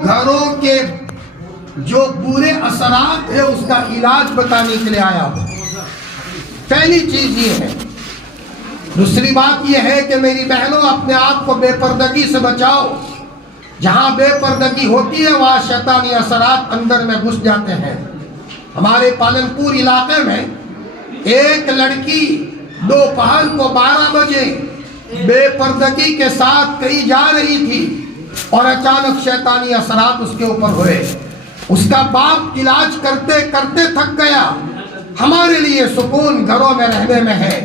گھروں کے جو برے اثرات ہیں اس کا علاج بتانے کے لیے آیا ہوں۔ پہلی چیز یہ ہے۔ دوسری بات یہ ہے کہ میری بہنوں اپنے آپ کو بے پردگی سے بچاؤ۔ جہاں بے پردگی ہوتی ہے وہاں شیطانی اثرات اندر میں گھس جاتے ہیں۔ ہمارے پالن پور علاقے میں ایک لڑکی دوپہر کو 12 بجے بے پردگی کے ساتھ کہیں جا رہی تھی اور اچانک شیطانی اثرات اس کے اوپر ہوئے۔ اس کا باپ علاج کرتے کرتے تھک گیا۔ ہمارے لیے سکون گھروں میں رہنے میں ہے۔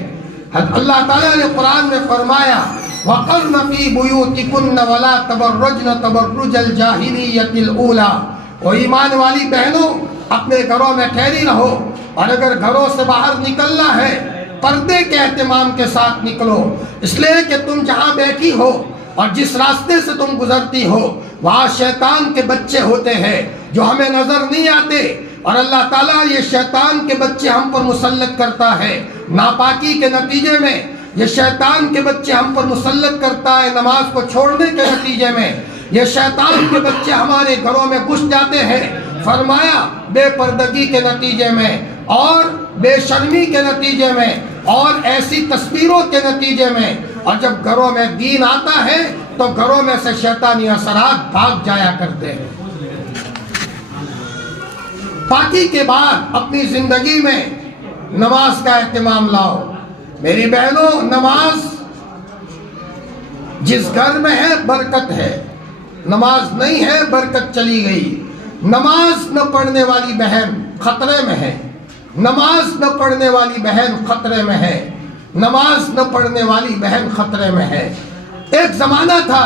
اللہ تعالیٰ نے قرآن میں فرمایا وَقَرْنَ فِي بُيُوتِكُنَّ وَلَا تَبَرَّجْنَ تَبَرُّجَ الْجَاهِلِيَّةِ الْأُولَىٰ۔ او ایمان والی بہنوں اپنے گھروں میں ٹھہری رہو، اور اگر گھروں سے باہر نکلنا ہے پردے کے اہتمام کے ساتھ نکلو، اس لیے کہ تم جہاں بیٹھی ہو اور جس راستے سے تم گزرتی ہو وہاں شیطان کے بچے ہوتے ہیں جو ہمیں نظر نہیں آتے، اور اللہ تعالیٰ یہ شیطان کے بچے ہم پر مسلط کرتا ہے۔ ناپاکی کے نتیجے میں یہ شیطان کے بچے ہم پر مسلط کرتا ہے، نماز کو چھوڑنے کے نتیجے میں یہ شیطان کے بچے ہمارے گھروں میں گھس جاتے ہیں۔ فرمایا بے پردگی کے نتیجے میں اور بے شرمی کے نتیجے میں اور ایسی تصویروں کے نتیجے میں، اور جب گھروں میں دین آتا ہے تو گھروں میں سے شیطانی اثرات بھاگ جایا کرتے ہیں۔ پاکی کے بعد اپنی زندگی میں نماز کا اہتمام لاؤ۔ میری بہنوں نماز جس گھر میں ہے برکت ہے، نماز نہیں ہے برکت چلی گئی۔ نماز نہ پڑھنے والی بہن خطرے میں ہے، نماز نہ پڑھنے والی بہن خطرے میں ہے، نماز نہ پڑھنے والی بہن خطرے میں ہے۔ ایک زمانہ تھا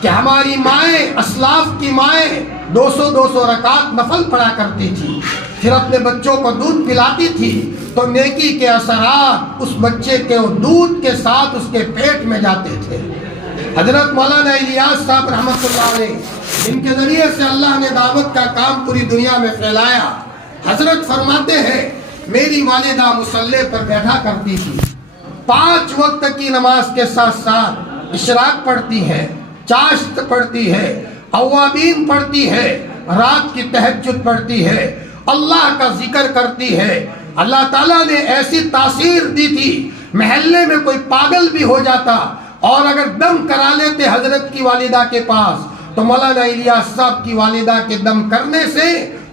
کہ ہماری مائیں، اسلاف کی مائیں 200 رکعت نفل پڑھا کرتی تھی، پھر اپنے بچوں کو دودھ پلاتی تھی تو نیکی کے اثرات اس بچے کے دودھ کے ساتھ اس کے پیٹ میں جاتے تھے۔ حضرت مولانا الیاس صاحب رحمۃ اللہ علیہ، جن کے ذریعے سے اللہ نے دعوت کا کام پوری دنیا میں پھیلایا، حضرت فرماتے ہیں میری والدہ مصلی پر بیٹھا کرتی تھی، 5 وقت کی نماز کے ساتھ ساتھ اشراق پڑھتی ہے، چاشت پڑھتی ہے، اوابین پڑھتی ہے، رات کی تہجد پڑھتی ہے، اللہ کا ذکر کرتی ہے۔ اللہ تعالیٰ نے ایسی تاثیر دی تھی، محلے میں کوئی پاگل بھی ہو جاتا اور اگر دم کرا لیتے حضرت کی والدہ کے پاس تو مولانا الیاس صاحب کی والدہ کے دم کرنے سے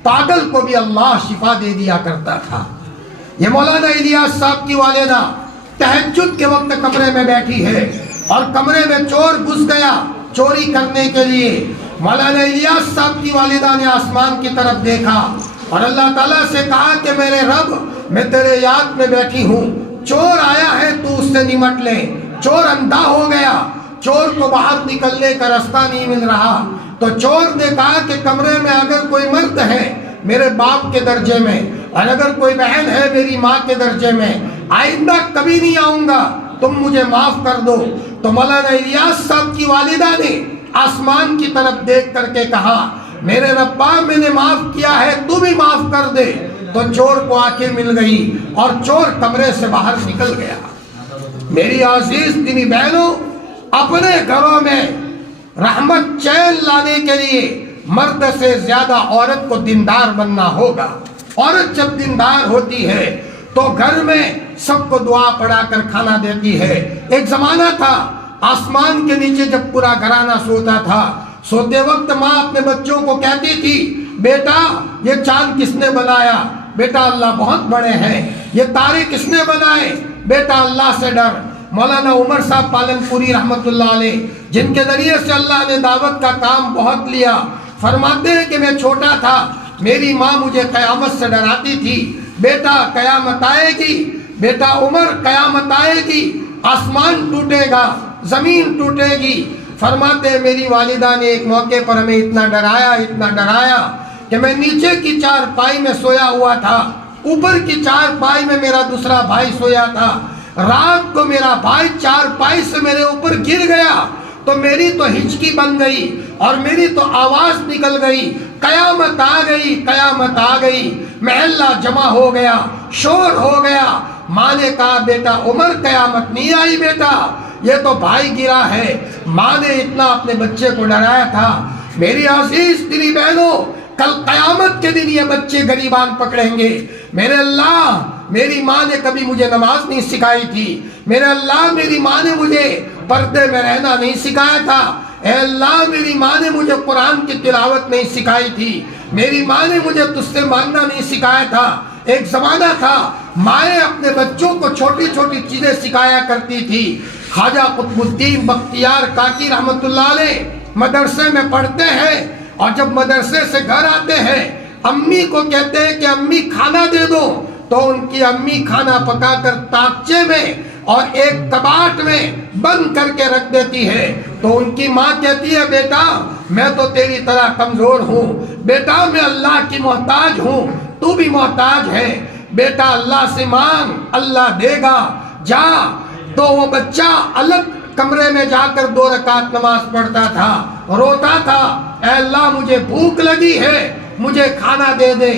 پاگل کو بھی اللہ شفا دے دیا کرتا تھا۔ یہ مولانا الیاس صاحب کی والدہ تہجد کے وقت کمرے میں بیٹھی ہے اور کمرے میں چور گھس گیا چوری کرنے کے لیے۔ مولانا الیاس صاحب کی والدہ نے آسمان کی طرف دیکھا اور اللہ تعالیٰ سے کہا کہ میرے رب میں تیرے یاد میں بیٹھی ہوں، چور آیا ہے تو اس سے نمٹ لے۔ چور اندھا ہو گیا، چور کو باہر نکلنے کا راستہ نہیں مل رہا، تو چور نے کہا کہ کمرے میں اگر کوئی مرد ہے میرے باپ کے درجے میں اور اگر کوئی بہن ہے میری ماں کے درجے میں، آئندہ کبھی نہیں آؤں گا، تم مجھے معاف کر دو۔ تو مولانا الیاس صاحب کی والدہ نے آسمان کی طرف دیکھ کر کے کہا میرے ربا میں نے معاف کیا ہے تو بھی معاف کر دے۔ تو چور کو آنکھیں مل گئی اور چور کمرے سے باہر نکل گیا۔ میری عزیز دینی بہنوں، اپنے گھروں میں رحمت چین لانے کے لیے مرد سے زیادہ عورت کو دیندار بننا ہوگا۔ عورت جب دیندار ہوتی ہے تو گھر میں سب کو دعا پڑھا کر کھانا دیتی ہے۔ ایک زمانہ تھا آسمان کے نیچے جب پورا گھرانہ سوتا تھا، سوتے وقت ماں اپنے بچوں کو کہتی تھی بیٹا یہ چاند کس نے بنایا؟ بیٹا اللہ بہت بڑے ہیں۔ یہ تارے کس نے بنائے؟ بیٹا اللہ سے ڈر۔ مولانا عمر صاحب پالن پوری رحمت اللہ علیہ، جن کے ذریعے سے اللہ نے دعوت کا کام بہت لیا، فرماتے ہیں کہ میں چھوٹا تھا، میری ماں مجھے قیامت سے ڈراتی تھی، بیٹا قیامت آئے گی، بیٹا عمر قیامت آئے گی، آسمان ٹوٹے گا، زمین ٹوٹے گی۔ فرماتے ہیں میری والدہ نے ایک موقع پر ہمیں اتنا ڈرایا کہ میں نیچے کی چارپائی میں سویا ہوا تھا، اوپر کی چارپائی میں میرا دوسرا بھائی سویا تھا۔ رات کو میرا بھائی چارپائی سے میرے اوپر گر گیا تو میری تو ہچکی بن گئی اور میری تو آواز نکل گئی، قیامت آ گئی، قیامت آ گئی۔ محلہ جمع ہو گیا، شور ہو گیا۔ ماں نے کہا بیٹا عمر قیامت نہیں آئی بیٹا، یہ تو بھائی گرا ہے۔ ماں نے اتنا اپنے بچے کو ڈرایا تھا۔ میری عزیز دینی بہنوں، کل قیامت کے دن یہ بچے گریبان پکڑیں گے، میرے اللہ میری ماں نے کبھی مجھے نماز نہیں سکھائی تھی، میرے اللہ میری ماں نے مجھے پردے میں رہنا نہیں سکھایا تھا، اے اللہ میری ماں نے مجھے قرآن کی تلاوت نہیں سکھائی تھی، میری ماں نے مجھے تجھ سے مانگنا نہیں سکھایا تھا۔ ایک زمانہ تھا مائیں اپنے بچوں کو چھوٹی چھوٹی چیزیں سکھایا کرتی تھی۔ خواجہ قطب الدین بختیار کاکی رحمت اللہ علیہ مدرسے میں پڑھتے ہیں، اور جب مدرسے سے گھر آتے ہیں امی کو کہتے ہیں کہ امی کھانا دے دو، تو ان کی امی کھانا پکا کر تاکچے میں اور ایک کباٹ میں بند کر کے رکھ دیتی ہے، تو ان کی ماں کہتی ہے بیٹا میں تو تیری طرح کمزور ہوں، بیٹا میں اللہ کی محتاج ہوں، تو بھی محتاج ہے، بیٹا اللہ سے مانگ اللہ دے گا، جا۔ تو وہ بچہ الگ کمرے میں جا کر 2 رکعت نماز پڑھتا تھا، روتا تھا، اے اللہ مجھے بھوک لگی ہے مجھے کھانا دے دے۔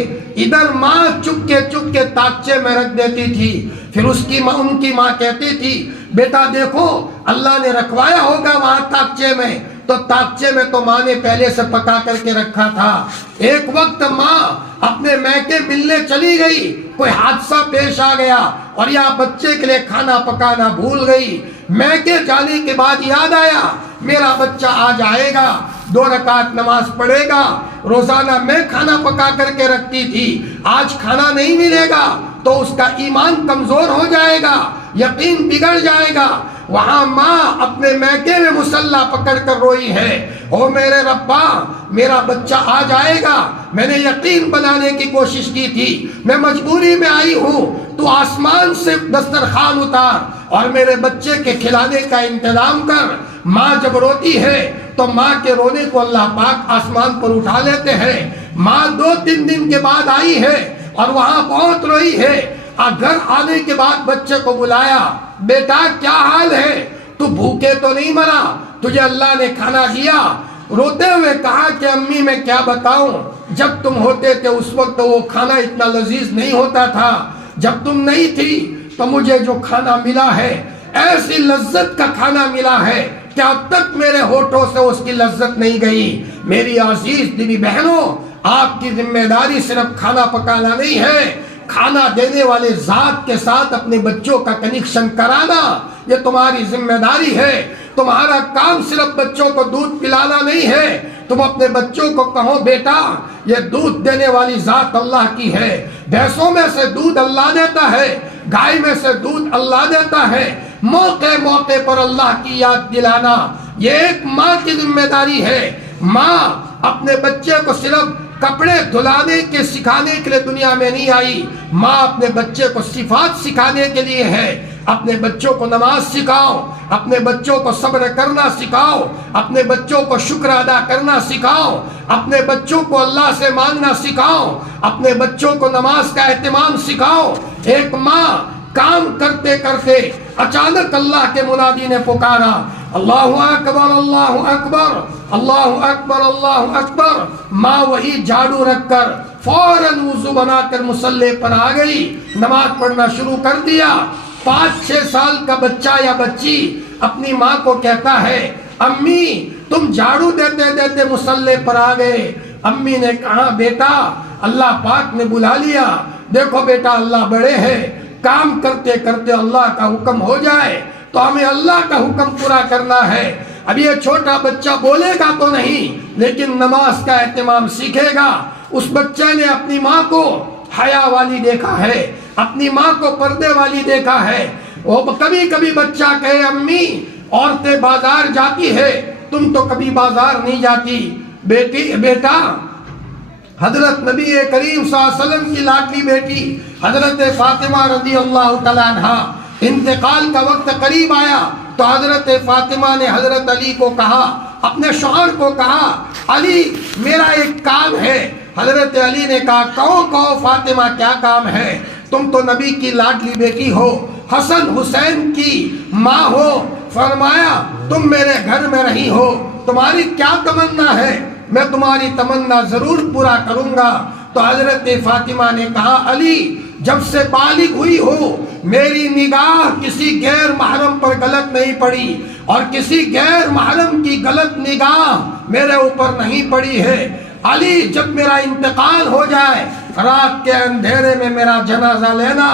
ادھر ماں چپ کے تاکچے میں رکھ دیتی تھی، پھر ان کی ماں کہتی تھی بیٹا دیکھو اللہ نے رکھوایا ہوگا وہاں تاکچے میں، تو تاکچے میں تو ماں نے پہلے سے پکا کر کے رکھا تھا۔ ایک وقت ماں اپنے میکے ملنے چلی گئی، کوئی حادثہ پیش آ گیا اور یہاں بچے کے لیے کھانا پکانا بھول گئی، میکے جانے کے بعد یاد آیا میرا بچہ آج آئے گا 2 رکعت نماز پڑھے گا، روزانہ میں کھانا پکا کر کے رکھتی تھی، آج کھانا نہیں ملے گا تو اس کا ایمان کمزور ہو جائے گا، یقین بگڑ جائے گا۔ وہاں ماں اپنے میکے میں مصلی پکڑ کر روئی ہے، او میرے ربا میرا بچہ آج آئے گا، میں نے یقین بنانے کی کوشش کی تھی، میں مجبوری میں آئی ہوں، تو آسمان سے دسترخوان اتار اور میرے بچے کے کھلانے کا انتظام کر۔ ماں جب روتی ہے تو ماں کے رونے کو اللہ پاک آسمان پر اٹھا لیتے ہیں۔ ماں 2-3 دن کے بعد آئی ہے اور وہاں بہت روئی ہے، اور گھر آنے کے بعد بچے کو بلایا، بیٹا کیا حال ہے، تو بھوکے تو نہیں مرا، تجھے اللہ نے کھانا دیا؟ روتے ہوئے کہا کہ امی میں کیا بتاؤں، جب تم ہوتے تھے اس وقت وہ کھانا اتنا لذیذ نہیں ہوتا تھا، جب تم نہیں تھی تو مجھے جو کھانا ملا ہے ایسی لذت کا کھانا ملا ہے کہ اب تک میرے ہونٹوں سے اس کی لذت نہیں گئی۔ میری عزیز دینی بہنوں، آپ کی ذمہ داری صرف کھانا پکانا نہیں ہے، کھانا دینے والے ذات کے ساتھ اپنے بچوں کا کنیکشن کرانا یہ تمہاری ذمہ داری ہے۔ تمہارا کام صرف بچوں کو دودھ پلانا نہیں ہے، تم اپنے بچوں کو کہو بیٹا یہ دودھ دینے والی ذات اللہ کی ہے، بھینسوں میں سے دودھ اللہ دیتا ہے، گائے میں سے دودھ اللہ دیتا ہے، موقع موقع پر اللہ کی یاد دلانا یہ ایک ماں کی ذمہ داری ہے۔ ماں اپنے بچے کو صرف کپڑے دھلانے کے سکھانے کے لیے دنیا میں نہیں آئی، ماں اپنے بچے کو صفات سکھانے کے لیے ہے۔ اپنے بچوں کو نماز سکھاؤ، اپنے بچوں کو صبر کرنا سکھاؤ، اپنے بچوں کو شکر ادا کرنا سکھاؤ، اپنے بچوں کو اللہ سے مانگنا سکھاؤ، اپنے بچوں کو نماز کا اہتمام سکھاؤ۔ ایک ماں کام کرتے کرتے اچانک اللہ کے منادی نے پکارا، اللہ اکبر اللہ اکبر اللہ اکبر اللہ اکبر، ماں وہی جھاڑو رکھ کر فوراً وضو بنا کر مصلی پر آ گئی، نماز پڑھنا شروع کر دیا۔ 5-6 سال کا بچہ یا بچی اپنی ماں کو کہتا ہے امی تم جھاڑو دیتے دیتے مصلی پر آ گئے۔ امی نے کہا بیٹا اللہ پاک نے بلا لیا، دیکھو بیٹا اللہ بڑے ہیں، کام کرتے کرتے اللہ کا حکم ہو جائے تو ہمیں اللہ کا حکم پورا کرنا ہے۔ اب یہ چھوٹا بچہ بولے گا تو نہیں لیکن نماز کا اہتمام سیکھے گا۔ اس بچے نے اپنی ماں کو حیا والی دیکھا ہے، اپنی ماں کو پردے والی دیکھا ہے۔ وہ کبھی کبھی بچہ کہے امی عورتیں بازار جاتی ہے تم تو کبھی بازار نہیں جاتی۔ بیٹا حضرت نبی کریم صلی اللہ علیہ وسلم کی لاڈلی بیٹی حضرت فاطمہ رضی اللہ تعالیٰ عنہا انتقال کا وقت قریب آیا تو حضرت فاطمہ نے حضرت علی کو کہا، اپنے شوہر کو کہا علی میرا ایک کام ہے۔ حضرت علی نے کہا کہو فاطمہ کیا کام ہے، تم تو نبی کی لاڈلی بیٹی ہو، حسن حسین کی ماں ہو، فرمایا تم میرے گھر میں رہی ہو، تمہاری کیا تمنا ہے، میں تمہاری تمنا ضرور پورا کروں گا۔ تو حضرت فاطمہ نے کہا علی جب سے بالغ ہوئی ہو میری نگاہ کسی غیر محرم پر غلط نہیں پڑی، اور کسی غیر محرم کی غلط نگاہ میرے اوپر نہیں پڑی ہے۔ علی جب میرا انتقال ہو جائے رات کے اندھیرے میں میرا جنازہ لینا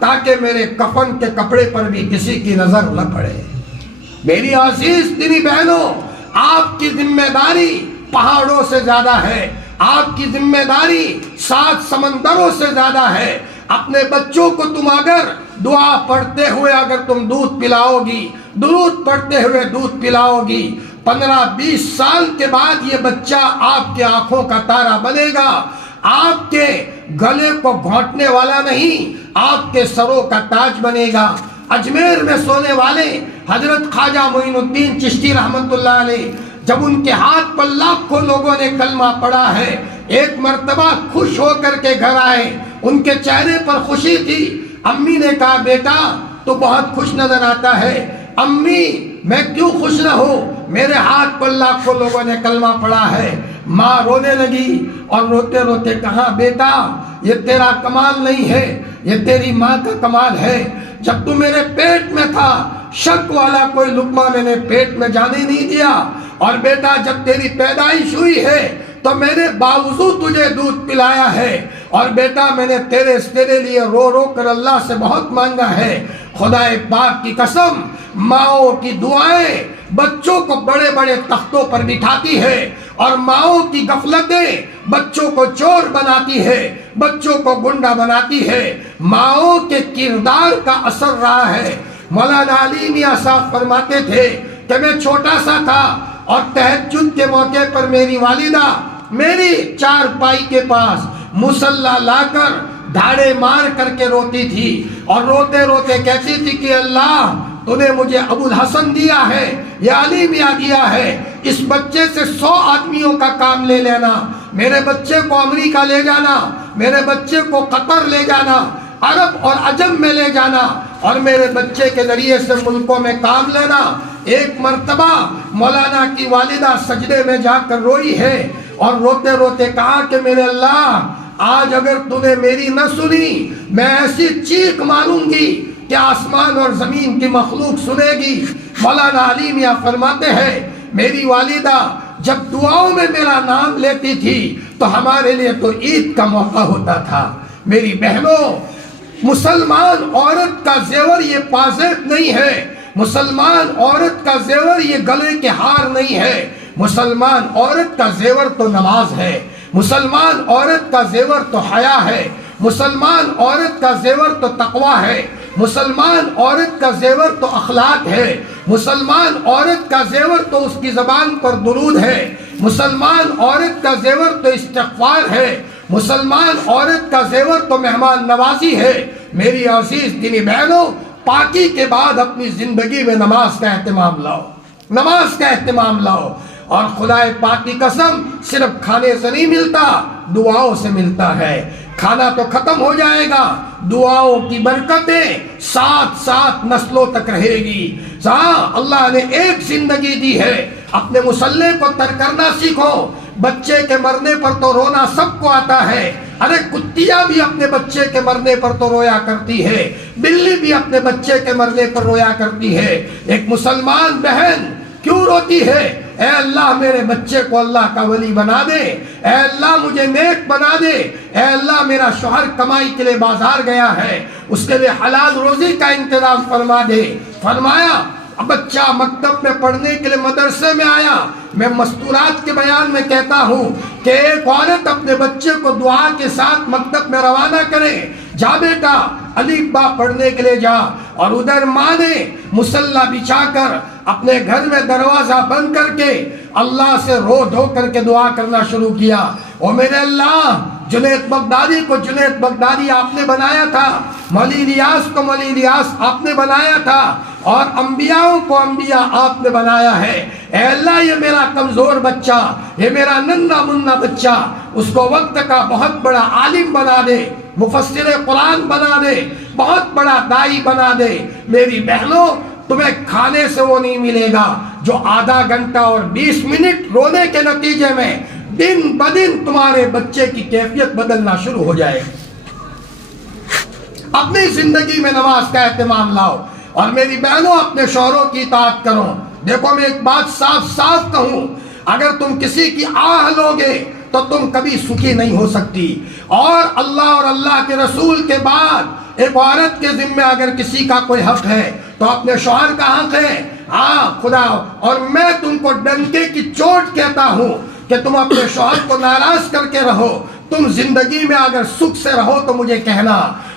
تاکہ میرے کفن کے کپڑے پر بھی کسی کی نظر نہ پڑے۔ میری عزیز دینی بہنوں، آپ کی ذمہ داری پہاڑوں سے زیادہ ہے، آپ کی ذمہ داری 7 سمندروں سے زیادہ ہے۔ اپنے بچوں کو تم اگر دعا پڑھتے ہوئے اگر تم دودھ پلاؤ گی، درود پڑھتے ہوئے دودھ پلاؤ گی، 15-20 سال کے بعد یہ بچہ آپ کے آنکھوں کا تارا بنے گا، آپ کے گلے کو گھونٹنے والا نہیں، آپ کے سروں کا تاج بنے گا۔ اجمیر میں سونے والے حضرت خواجہ معین الدین چشتی رحمت اللہ علیہ، جب ان کے ہاتھ پر لاکھوں لوگوں نے کلمہ پڑھا ہے، ایک مرتبہ خوش ہو کر کے گھر آئے، ان کے چہرے پر خوشی تھی۔ امی نے کہا بیٹا تو بہت خوش نظر آتا ہے۔ امی میں کیوں خوش نہ ہوں، میرے ہاتھ پر لاکھوں لوگوں نے کلمہ پڑھا ہے۔ ماں رونے لگی اور روتے روتے کہا بیٹا یہ تیرا کمال نہیں ہے، یہ تیری ماں کا کمال ہے۔ جب تو میرے پیٹ میں تھا شک والا کوئی لقمہ میں نے پیٹ میں جانے نہیں دیا، اور بیٹا جب تیری پیدائش ہوئی ہے تو میں نے باوضو تجھے دودھ پلایا ہے، اور بیٹا میں نے تیرے لیے رو رو کر اللہ سے بہت مانگا ہے۔ خدا پاک کی قسم، ماؤں کی دعائیں بچوں کو بڑے بڑے تختوں پر بٹھاتی ہے، اور ماؤں کی غفلتیں بچوں کو چور بناتی ہے، بچوں کو گنڈا بناتی ہے۔ ماؤں کے کردار کا اثر رہا ہے۔ مولانا علی میاں صاحب فرماتے تھے کہ میں چھوٹا سا تھا اور تہجد کے موقع پر میری والدہ میری چارپائی کے پاس مصلی لا کر دھاڑے مار کر کے روتی تھی، اور روتے روتے کہتی تھی کہ اللہ تو نے مجھے ابو الحسن دیا ہے یا علی میاں دیا ہے، اس بچے سے 100 آدمیوں کا کام لے لینا، میرے بچے کو امریکہ لے جانا، میرے بچے کو قطر لے جانا، عرب اور عجم میں لے جانا، اور میرے بچے کے ذریعے سے ملکوں میں کام لینا۔ ایک مرتبہ مولانا کی والدہ سجدے میں جا کر روئی ہے، اور روتے روتے کہا کہ میرے اللہ آج اگر تو نے میری نہ سنی میں ایسی چیخ ماروں گی کہ آسمان اور زمین کی مخلوق سنے گی۔ مولانا علی میاں فرماتے ہیں میری والدہ جب دعاؤں میں میرا نام لیتی تھی تو ہمارے لیے تو عید کا موقع ہوتا تھا۔ میری بہنوں، مسلمان عورت کا زیور یہ پازیب نہیں ہے، مسلمان عورت کا زیور یہ گلے کے ہار نہیں ہے، مسلمان عورت کا زیور تو نماز ہے، مسلمان عورت کا زیور تو حیا ہے، مسلمان عورت کا زیور تو تقوی ہے، مسلمان عورت کا زیور تو اخلاق ہے، مسلمان عورت کا زیور تو اس کی زبان پر درود ہے، مسلمان عورت کا زیور تو استغفار ہے، مسلمان عورت کا زیور تو مہمان نوازی ہے۔ میری عزیز دینی بہنوں، پاکی کے بعد اپنی زندگی میں نماز کا اہتمام لاؤ، نماز کا اہتمام لاؤ، اور خدا پاک کی قسم صرف کھانے سے نہیں ملتا، دعاؤں سے ملتا ہے۔ کھانا تو ختم ہو جائے گا، دعاؤں کی برکتیں 7 نسلوں تک رہے گی۔ اللہ نے ایک زندگی دی ہے، اپنے مصلے کو تر کرنا سیکھو۔ بچے کے مرنے پر تو رونا سب کو آتا ہے، ارے کتیا بھی اپنے بچے کے مرنے پر تو رویا کرتی ہے، بلی بھی اپنے بچے کے مرنے پر رویا کرتی ہے۔ ایک مسلمان بہن کیوں روتی ہے؟ اے اللہ میرے بچے کو اللہ کا ولی بنا دے، اے اللہ مجھے نیک بنا دے، اے اللہ میرا شوہر کمائی کے لیے بازار گیا ہے، اس کے لیے حلال روزی کا انتظام فرما دے۔ فرمایا بچہ مکتب میں پڑھنے کے لیے مدرسے میں آیا، میں مستورات کے بیان میں کہتا ہوں کہ ایک عورت اپنے بچے کو دعا کے ساتھ مکتب میں روانہ کرے، جا بیٹا الف با پڑھنے کے لیے جا، اور ادھر ماں نے مصلی بچھا کر اپنے گھر میں دروازہ بند کر کے اللہ سے رو دھو کر کے دعا کرنا شروع کیا۔ او میرے اللہ، جنید بغدادی کو جنید بغدادی آپ نے بنایا تھا، مولی الیاس کو مولی الیاس آپ نے بنایا تھا، اور انبیاء کو انبیاء آپ نے بنایا ہے۔ اے اللہ یہ میرا کمزور بچہ، یہ میرا ننھا منھا بچہ، اس کو وقت کا بہت بڑا عالم بنا دے، مفسر قرآن بنا دے، بہت بڑا داعی بنا دے۔ میری بہنوں، تمہیں کھانے سے وہ نہیں ملے گا جو آدھا گھنٹہ اور 20 منٹ رونے کے نتیجے میں دن بدن تمہارے بچے کی کیفیت بدلنا شروع ہو جائے۔ اپنی زندگی میں نماز کا اہتمام لاؤ، اور میری بہنوں اپنے شوہروں کی اطاعت کرو۔ دیکھو میں ایک بات صاف صاف کہوں، اگر تم کسی کی آہ لوگے تو تم کبھی سکھی نہیں ہو سکتی، اور اللہ کے رسول کے بعد ایک عورت کے ذمہ اگر کسی کا کوئی حق ہے تو اپنے شوہر کا حق ہے۔ ہاں خدا، اور میں تم کو ڈنکے کی چوٹ کہتا ہوں کہ تم اپنے شوہر کو ناراض کر کے رہو، تم زندگی میں اگر سکھ سے رہو تو مجھے کہنا،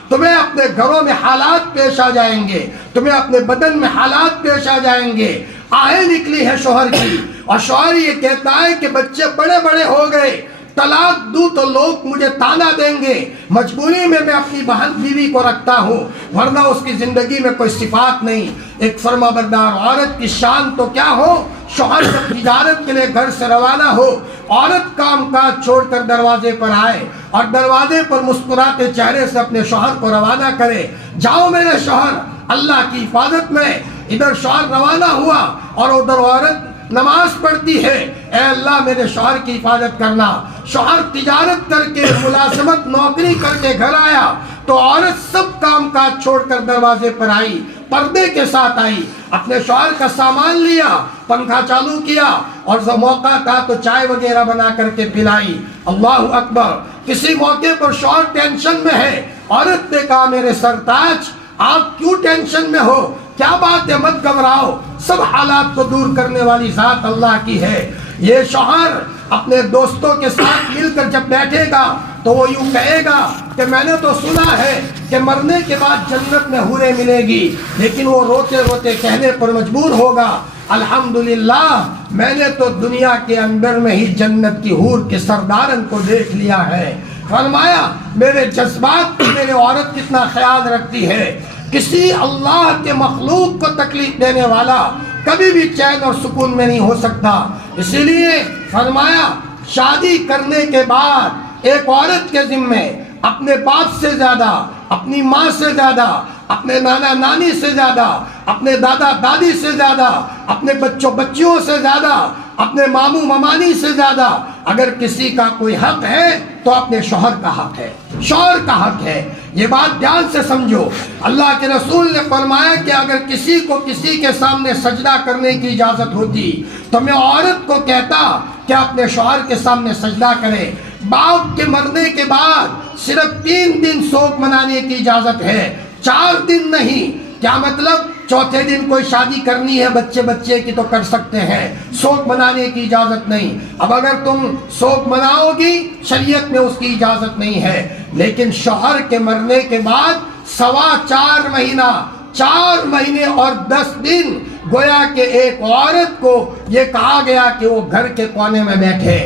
تمہیں اپنے گھروں میں حالات پیش آ جائیں گے، تمہیں اپنے بدن میں حالات پیش آ جائیں گے۔ آہیں نکلی ہے شوہر کی، اور شوہر یہ کہتا ہے کہ بچے بڑے بڑے ہو گئے، طلاق دوں تو لوگ مجھے تانا دیں گے، مجبوری میں اپنی بہن بیوی کو رکھتا ہوں، ورنہ اس کی زندگی میں کوئی صفات نہیں۔ ایک فرما بردار عورت کی شان تو کیا ہو، شوہر جب تجارت کے لیے گھر سے روانہ ہو، عورت کام کاج چھوڑ کر دروازے پر آئے اور دروازے پر مسکراتے چہرے سے اپنے شوہر کو روانہ کرے، جاؤ میرے شوہر اللہ کی حفاظت میں۔ ادھر شوہر روانہ ہوا اور ادھر عورت نماز پڑھتی ہے، اے اللہ میرے شوہر کی حفاظت کرنا۔ شوہر تجارت کر کے ملازمت نوکری کر کے گھر آیا تو عورت سب کام کاج چھوڑ کر دروازے پر آئی، پردے کے ساتھ آئی، اپنے شوہر کا سامان لیا، پنکھا چالو کیا، اور جب موقع تھا تو چائے وغیرہ بنا کر کے پلائی۔ اللہ اکبر۔ کسی موقع پر شوہر ٹینشن میں ہے، عورت نے کہا میرے سرتاج آپ کیوں ٹینشن میں ہو، کیا بات ہے، مت گھبراؤ، سب حالات کو دور کرنے والی ذات اللہ کی ہے۔ یہ شوہر اپنے دوستوں کے ساتھ مل کر جب بیٹھے گا تو وہ یوں کہے گا کہ میں نے تو سنا ہے کہ مرنے کے بعد جنت میں حوریں ملے گی، لیکن وہ روتے روتے کہنے پر مجبور ہوگا الحمدللہ میں نے تو دنیا کے اندر میں ہی جنت کی حور کے سردارن کو دیکھ لیا ہے۔ فرمایا میرے جذبات کی میرے عورت کتنا خیال رکھتی ہے۔ کسی اللہ کے مخلوق کو تکلیف دینے والا کبھی بھی چین اور سکون میں نہیں ہو سکتا۔ اسی لیے فرمایا شادی کرنے کے بعد ایک عورت کے ذمے اپنے باپ سے زیادہ، اپنی ماں سے زیادہ، اپنے نانا نانی سے زیادہ، اپنے دادا دادی سے زیادہ، اپنے بچوں بچیوں سے زیادہ، اپنے ماموں ممانی سے زیادہ اگر کسی کا کوئی حق ہے تو اپنے شوہر کا حق ہے، شوہر کا حق ہے۔ یہ بات دھیان سے سمجھو۔ اللہ کے رسول نے فرمایا کہ اگر کسی کو کسی کے سامنے سجدہ کرنے کی اجازت ہوتی تو میں عورت کو کہتا کہ اپنے شوہر کے سامنے سجدہ کرے۔ باپ کے مرنے کے بعد صرف 3 دن سوگ منانے کی اجازت ہے، 4 دن نہیں۔ کیا مطلب؟ چوتھے دن کوئی شادی کرنی ہے بچے کی تو کر سکتے ہیں، سوگ منانے کی اجازت نہیں۔ اب اگر تم سوگ مناؤ گی شریعت میں اس کی اجازت نہیں ہے، لیکن شوہر کے مرنے کے بعد 4.25 مہینہ، 4 مہینے اور 10 دن گویا کہ ایک عورت کو یہ کہا گیا کہ وہ گھر کے کونے میں بیٹھے۔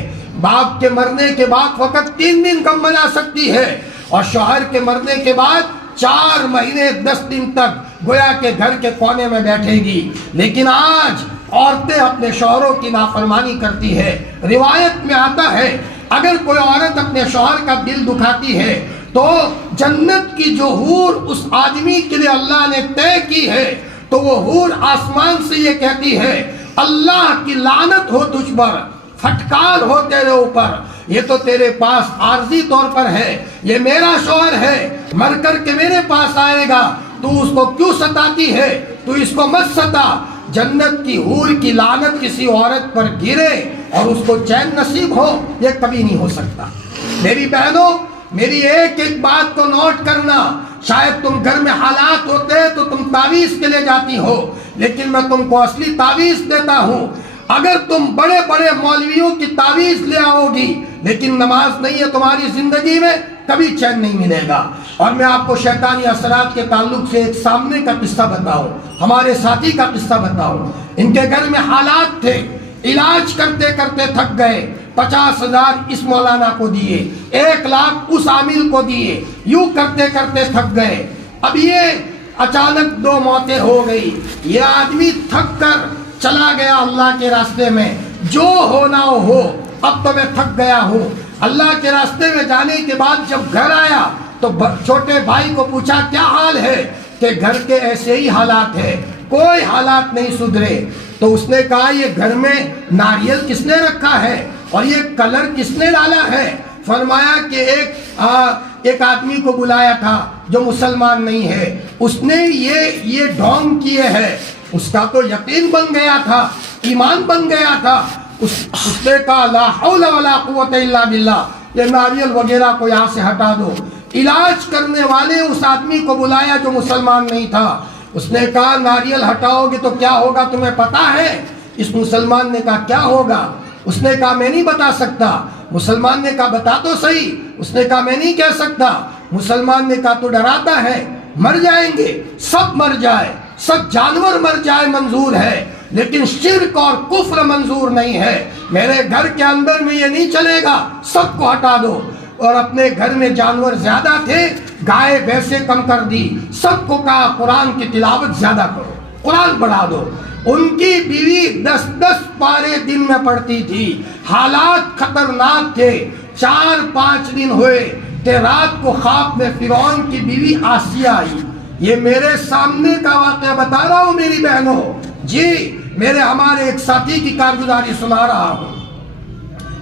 باپ کے مرنے کے بعد فقط 3 دن کم منا سکتی ہے، اور شوہر کے مرنے کے بعد 4 مہینے 10 دن تک گویا کہ گھر کے کونے میں بیٹھے گی۔ لیکن آج عورتیں اپنے شوہروں کی نافرمانی کرتی ہے۔ روایت میں آتا ہے اگر کوئی عورت اپنے شوہر کا دل دکھاتی ہے تو جنت کی جو حور اس آدمی کے لیے اللہ نے طے کی ہے تو وہ حور آسمان سے یہ کہتی ہے اللہ کی لعنت ہو تجھ پر، پھٹکار ہو تیرے اوپر، یہ تو تیرے پاس عارضی طور پر ہے، یہ میرا شوہر ہے، مر کر کے میرے پاس آئے گا، تو اس کو کیوں ستاتی ہے، تو اس کو مت ستا۔ جنت کی حور کی لعنت کسی عورت پر گرے اور اس کو چین نصیب ہو، یہ کبھی نہیں ہو سکتا۔ میری بہنوں، میری ایک ایک بات کو نوٹ کرنا۔ شاید تم گھر میں حالات ہوتے تو تم تعویذ کے لیے جاتی ہو، لیکن میں تم کو اصلی تعویذ دیتا ہوں۔ اگر تم بڑے بڑے مولویوں کی تعویذ لے آؤ گی لیکن نماز نہیں ہے تمہاری زندگی میں، کبھی چین نہیں ملے گا۔ اور میں آپ کو شیطانی اثرات کے تعلق سے ایک سامنے کا قصہ بتاؤں، ہمارے ساتھی کا قصہ بتاؤں۔ ان کے گھر میں حالات تھے، علاج کرتے کرتے تھک گئے، 50,000 اس مولانا کو دیے، 1 لاکھ اس عامل کو دیے، یوں کرتے کرتے تھک گئے۔ اب یہ اچانک 2 موتیں ہو گئی، یہ آدمی تھک کر چلا گیا اللہ کے راستے میں، جو ہونا ہو، اب تو میں تھک گیا ہوں۔ اللہ کے راستے میں جانے کے بعد جب گھر آیا تو چھوٹے بھائی کو پوچھا کیا حال ہے، کہ گھر کے ایسے ہی حالات ہیں، کوئی حالات نہیں سدھرے۔ تو اس نے کہا یہ گھر میں ناریل کس نے رکھا ہے اور یہ کلر کس نے ڈالا ہے؟ فرمایا کہ ایک آدمی کو بلایا تھا جو مسلمان نہیں ہے، اس نے یہ ڈھونگ کیے ہے اس کا تو یقین بن گیا تھا، ایمان بن گیا تھا۔ اس نے کہا لا حول ولا قوت الا باللہ، یہ ناریل وغیرہ کو یہاں سے ہٹا دو۔ علاج کرنے والے اس آدمی کو بلایا جو مسلمان نہیں تھا۔ اس نے کہا ناریل ہٹاؤ گے تو کیا ہوگا تمہیں پتا ہے؟ اس مسلمان نے کہا کیا ہوگا؟ اس نے کہا میں نہیں بتا سکتا۔ مسلمان نے کہا بتا تو صحیح۔ اس نے کہا میں نہیں کہہ سکتا۔ مسلمان نے کہا تو ڈراتا ہے، مر جائیں گے، سب مر جائے، سب جانور مر جائے منظور ہے، لیکن شرک اور کفر منظور نہیں ہے۔ میرے گھر کے اندر میں یہ نہیں چلے گا، سب کو ہٹا دو۔ اور اپنے گھر میں جانور زیادہ تھے، گائے بھینسیں کم کر دی، سب کو کہا قرآن کی تلاوت زیادہ کرو، قرآن پڑھا دو۔ ان کی بیوی 10 پارے دن میں پڑھتی تھی۔ حالات خطرناک تھے۔ 4-5 دن ہوئے کہ رات کو خواب میں فرعون کی بیوی آسیہ آئی۔ یہ میرے سامنے کا واقعہ بتا رہا ہوں میری بہنوں، جی میرے ہمارے ایک ساتھی کی کارگزاری سنا رہا ہوں۔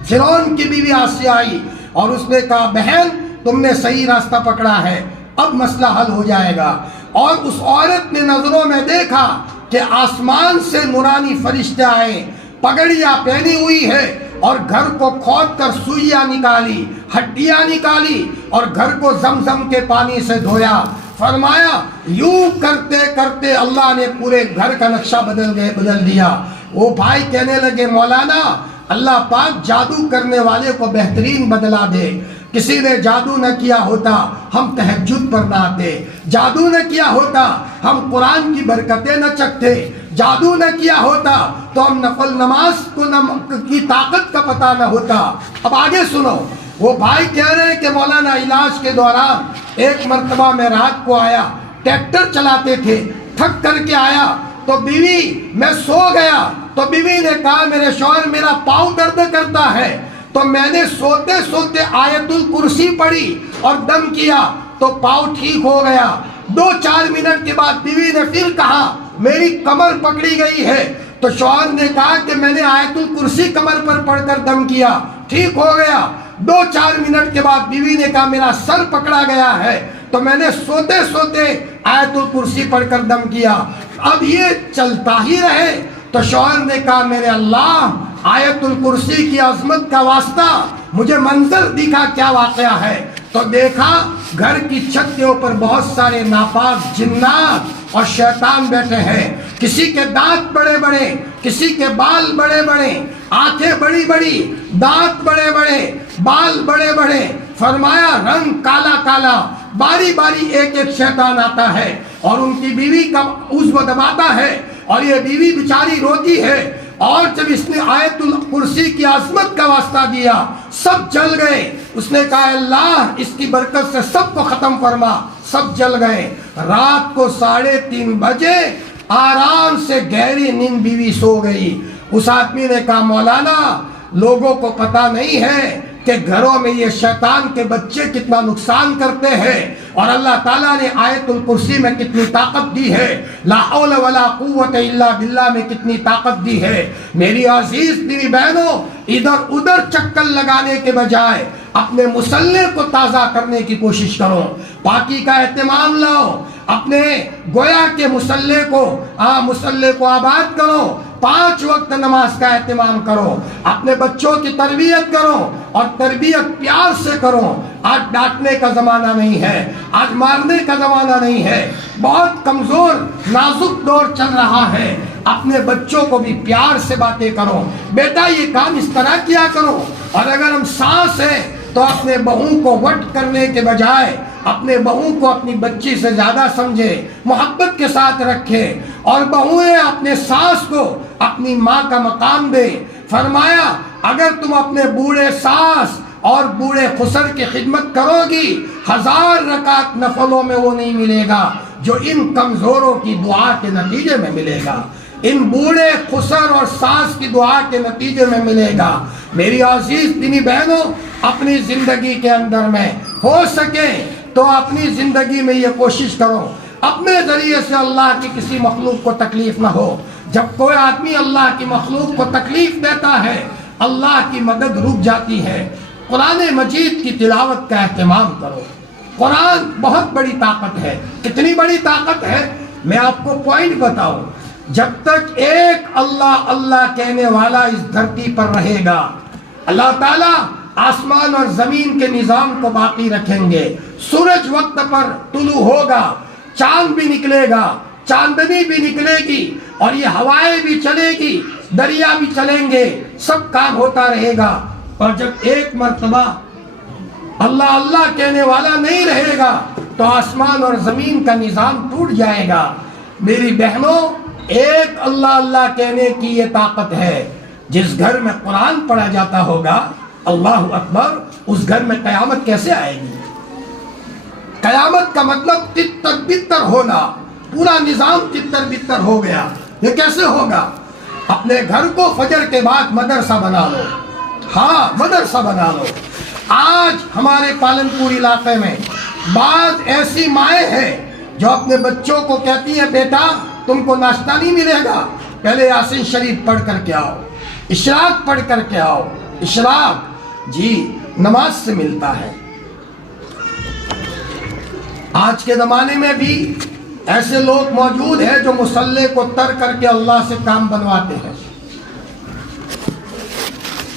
فرعون کی بیوی آسیہ آئی اور اس نے کہا بہن تم نے صحیح راستہ پکڑا ہے، اب مسئلہ حل ہو جائے گا۔ اور اس عورت نے نظروں میں دیکھا کہ آسمان سے نورانی فرشتے آئے، پگڑیاں پہنی ہوئی ہے، اور گھر کو کھود کر سوئیاں نکالی، ہڈیاں نکالی، اور گھر کو زمزم کے پانی سے دھویا۔ فرمایا یوں کرتے کرتے اللہ نے پورے گھر کا نقشہ بدل دیا۔ وہ بھائی کہنے لگے مولانا اللہ پاک جادو کرنے والے کو بہترین بدلا دے۔ کسی نے جادو نہ کیا ہوتا ہم تہجد پر نہ آتے، جادو نہ کیا ہوتا ہم قرآن کی برکتیں نہ چکھتے، جادو نہ کیا ہوتا تو ہم نفل نماز کی طاقت کا پتہ نہ ہوتا۔ اب آگے سنو، وہ بھائی کہہ رہے ہیں کہ مولانا علاج کے دوران ایک مرتبہ میں رات کو آیا، ٹریکٹر چلاتے تھے، تھک کر کے آیا تو بیوی میں سو گیا تو بیوی نے کہا میرے شوہر میرا پاؤں درد کرتا ہے، تو میں نے سوتے سوتے آیت الکرسی پڑھی اور دم کیا تو پاؤں ٹھیک ہو گیا۔ 2-4 منٹ کے بعد بیوی نے پھر کہا میری کمر پکڑی گئی ہے، تو شوہر نے کہا کہ میں نے آیت الکرسی کمر پر پڑھ کر دم کیا، ٹھیک ہو گیا۔ 2-4 منٹ کے بعد بیوی نے کہا میرا سر پکڑا گیا ہے، تو میں نے سوتے سوتے آیت الکرسی پڑھ کر دم کیا۔ اب یہ چلتا ہی رہے تو شوہر نے کہا میرے اللہ آیت الکرسی کی عظمت کا واسطہ مجھے منظر دکھا کیا واقعہ ہے۔ تو دیکھا گھر کی چھت کے اوپر بہت سارے ناپاک جنات اور شیطان بیٹھے ہیں، کسی کے دانت بڑے بڑے، کسی کے بال بڑے بڑے، آنکھیں بڑی بڑی، دانت بڑے بڑے، بال بڑے بڑے۔ فرمایا رنگ کالا کالا، باری باری ایک ایک شیطان آتا ہے اور ان کی بیوی کا عضو دباتا ہے، اور یہ بیوی بیچاری روتی ہے۔ اور جب اس نے آیت الکرسی کی عظمت کا واسطہ دیا سب جل گئے۔ اس نے کہا اللہ اس کی برکت سے سب کو ختم فرما، سب جل گئے۔ رات کو 3:30 بجے آرام سے گہری نیند بیوی سو گئی۔ اس آدمی نے کہا مولانا لوگوں کو پتہ نہیں ہے کہ گھروں میں یہ شیطان کے بچے کتنا نقصان کرتے ہیں، اور اللہ تعالیٰ نے آیت الکرسی میں کتنی طاقت دی ہے، لا حول ولا قوت الا باللہ میں کتنی طاقت دی ہے۔ میری عزیز میری بہنوں، ادھر ادھر چکر لگانے کے بجائے اپنے مسلح کو تازہ کرنے کی کوشش کرو، پاکی کا اہتمام لاؤ، اپنے گویا کے مسلح کو آباد کرو، 5 وقت نماز کا اہتمام کرو، اپنے بچوں کی تربیت کرو، اور تربیت پیار سے کرو۔ آج ڈانٹنے کا زمانہ نہیں ہے، آج مارنے کا زمانہ نہیں ہے، بہت کمزور نازک دور چل رہا ہے۔ اپنے بچوں کو بھی پیار سے باتیں کرو، بیٹا یہ کام اس طرح کیا کرو۔ اور اگر ہم ساس ہیں تو اپنے بہو کو وٹ کرنے کے بجائے اپنے بہو کو اپنی بچی سے زیادہ سمجھے، محبت کے ساتھ رکھے، اور بہویں اپنے ساس کو اپنی ماں کا مقام دے۔ فرمایا اگر تم اپنے بوڑھے ساس اور بوڑھے خسر کی خدمت کرو گی 1000 رکعت نفلوں میں وہ نہیں ملے گا جو ان کمزوروں کی دعا کے نتیجے میں ملے گا، ان بوڑھے خسر اور ساس کی دعا کے نتیجے میں ملے گا۔ میری عزیز دینی بہنوں، اپنی زندگی کے اندر میں ہو سکے تو اپنی زندگی میں یہ کوشش کرو اپنے ذریعے سے اللہ کی کسی مخلوق کو تکلیف نہ ہو۔ جب کوئی آدمی اللہ کی مخلوق کو تکلیف دیتا ہے اللہ کی مدد رک جاتی ہے۔ قرآن مجید کی تلاوت کا اہتمام کرو۔ قرآن بہت بڑی طاقت ہے۔ کتنی بڑی طاقت ہے میں آپ کو پوائنٹ بتاؤں۔ جب تک ایک اللہ اللہ کہنے والا اس دھرتی پر رہے گا، اللہ تعالیٰ آسمان اور زمین کے نظام کو باقی رکھیں گے۔ سورج وقت پر طلوع ہوگا، چاند بھی نکلے گا، چاندنی بھی نکلے گی، اور یہ ہوائیں بھی چلے گی، دریا بھی چلیں گے، سب کام ہوتا رہے گا۔ اور جب ایک مرتبہ اللہ اللہ کہنے والا نہیں رہے گا تو آسمان اور زمین کا نظام ٹوٹ جائے گا۔ میری بہنوں، ایک اللہ اللہ کہنے کی یہ طاقت ہے۔ جس گھر میں قرآن پڑھا جاتا ہوگا، اللہ اکبر، اس گھر میں قیامت کیسے آئے گی؟ قیامت کا مطلب تتر بتر ہونا، پورا نظام تتر بتر ہو گیا۔ یہ کیسے ہوگا؟ اپنے گھر کو فجر کے بعد مدرسہ بنا لو، ہاں مدرسہ بنا لو۔ آج ہمارے پالن پور علاقے میں بعض ایسی مائیں ہیں جو اپنے بچوں کو کہتی ہیں بیٹا تم کو ناشتہ نہیں ملے گا، پہلے یاسین شریف پڑھ کر کے آؤ، اشراق پڑھ کر کے آؤ۔ اشراق جی نماز سے ملتا ہے۔ آج کے زمانے میں بھی ایسے لوگ موجود ہیں جو مصلی کو ترک کر کے اللہ سے کام بنواتے ہیں۔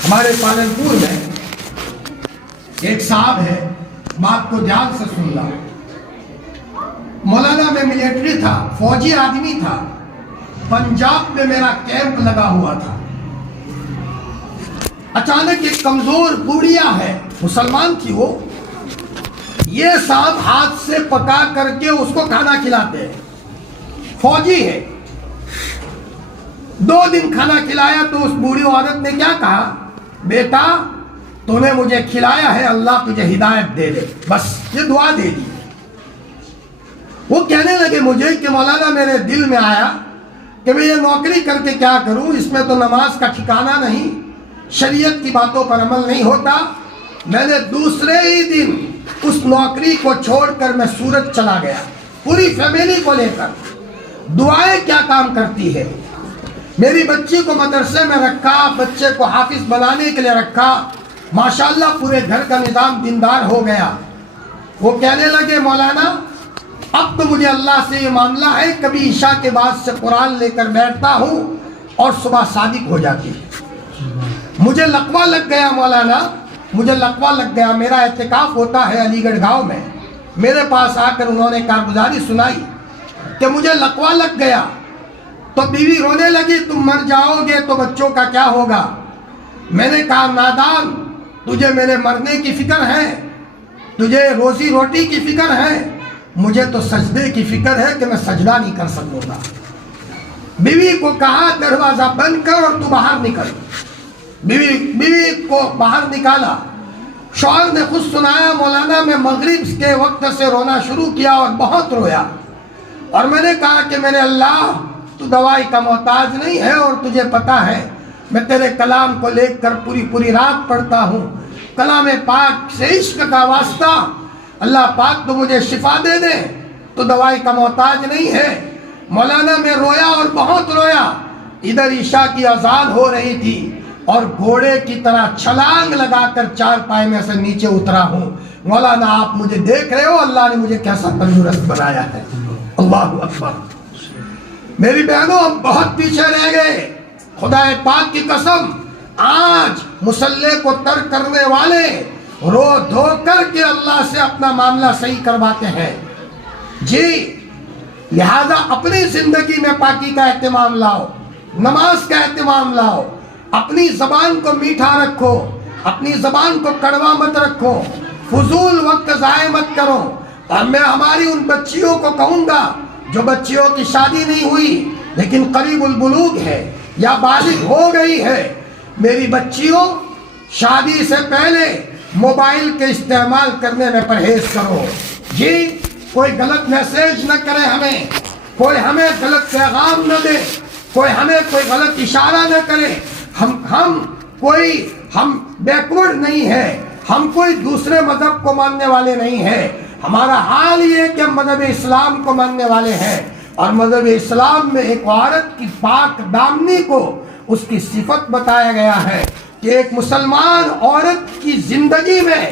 ہمارے پالن پور میں ایک صاحب ہے، بات کو دھیان سے سننا۔ مولانا میں ملٹری تھا، فوجی آدمی تھا، پنجاب میں میرا کیمپ لگا ہوا تھا۔ اچانک ایک کمزور بوڑھیا ہے، مسلمان تھی وہ، یہ صاحب ہاتھ سے پکا کر کے اس کو کھانا کھلاتے ہیں، فوجی ہے۔ 2 دن کھانا کھلایا تو اس بوڑھی عورت نے کیا کہا؟ بیٹا تو نے مجھے کھلایا ہے، اللہ تجھے ہدایت دے دے، بس یہ دعا دے دی۔ وہ کہنے لگے مجھے کہ مولانا میرے دل میں آیا کہ میں یہ نوکری کر کے کیا کروں، اس میں تو نماز کا ٹھکانہ نہیں، شریعت کی باتوں پر عمل نہیں ہوتا۔ میں نے دوسرے ہی دن اس نوکری کو چھوڑ کر میں سورت چلا گیا، پوری فیملی کو لے کر۔ دعائیں کیا کام کرتی ہے۔ میری بچی کو مدرسے میں رکھا، بچے کو حافظ بنانے کے لیے رکھا، ماشاءاللہ پورے گھر کا نظام دیندار ہو گیا۔ وہ کہنے لگے مولانا اب تو مجھے اللہ سے یہ معاملہ ہے، کبھی عشاء کے بعد سے قرآن لے کر بیٹھتا ہوں اور صبح صادق ہو جاتی ہے۔ مجھے لقوہ لگ گیا مولانا، مجھے لقوہ لگ گیا۔ میرا اعتکاف ہوتا ہے علی گڑھ گاؤں میں، میرے پاس آ کر انہوں نے کارگزاری سنائی کہ مجھے لقوہ لگ گیا۔ تو بیوی رونے لگی تم مر جاؤ گے تو بچوں کا کیا ہوگا؟ میں نے کہا نادان، تجھے میرے مرنے کی فکر ہے، تجھے روزی روٹی کی فکر ہے، مجھے تو سجدے کی فکر ہے کہ میں سجدہ نہیں کر سکوں گا۔ بیوی کو کہا دروازہ بند کر اور تو باہر نکل۔ بیوی کو باہر نکالا۔ شوہر نے خود سنایا مولانا میں مغرب کے وقت سے رونا شروع کیا اور بہت رویا، اور میں نے کہا کہ میرے اللہ تو دوائی کا محتاج نہیں ہے، اور تجھے پتا ہے میں تیرے کلام کو لے کر پوری رات پڑھتا ہوں، کلام پاک سے عشق کا واسطہ، اللہ پاک تو مجھے شفا دے دے، تو دوائی کا محتاج نہیں ہے۔ مولانا میں رویا اور بہت رویا۔ ادھر عشاء کی اذان ہو رہی تھی اور گھوڑے کی طرح چھلانگ لگا کر چارپائی میں سے نیچے اترا ہوں۔ مولانا آپ مجھے دیکھ رہے ہو، اللہ نے مجھے کیسا تندرست بنایا ہے۔ اللہ اکبر۔ میری بہنوں ہم بہت پیچھے رہ گئے، خدا پاک کی قسم۔ آج مصلی کو ترک کرنے والے رو دھو کر کے اللہ سے اپنا معاملہ صحیح کرواتے ہیں۔ جی لہذا اپنی زندگی میں پاکی کا اہتمام لاؤ، نماز کا اہتمام لاؤ، اپنی زبان کو میٹھا رکھو، اپنی زبان کو کڑوا مت رکھو، فضول وقت ضائع مت کرو۔ اور میں ہماری ان بچیوں کو کہوں گا جو بچیوں کی شادی نہیں ہوئی لیکن قریب البلوغ ہے یا بالغ ہو گئی ہے، میری بچیوں شادی سے پہلے موبائل کے استعمال کرنے میں پرہیز کرو۔ جی کوئی غلط میسیج نہ کرے ہمیں، کوئی ہمیں غلط پیغام نہ دے، کوئی ہمیں کوئی غلط اشارہ نہ کرے۔ ہم بیکورڈ نہیں ہے، ہم کوئی دوسرے مذہب کو ماننے والے نہیں ہیں۔ ہمارا حال یہ ہے کہ ہم مذہب اسلام کو ماننے والے ہیں، اور مذہب اسلام میں ایک عورت کی پاک دامنی کو اس کی صفت بتایا گیا ہے کہ ایک مسلمان عورت کی زندگی میں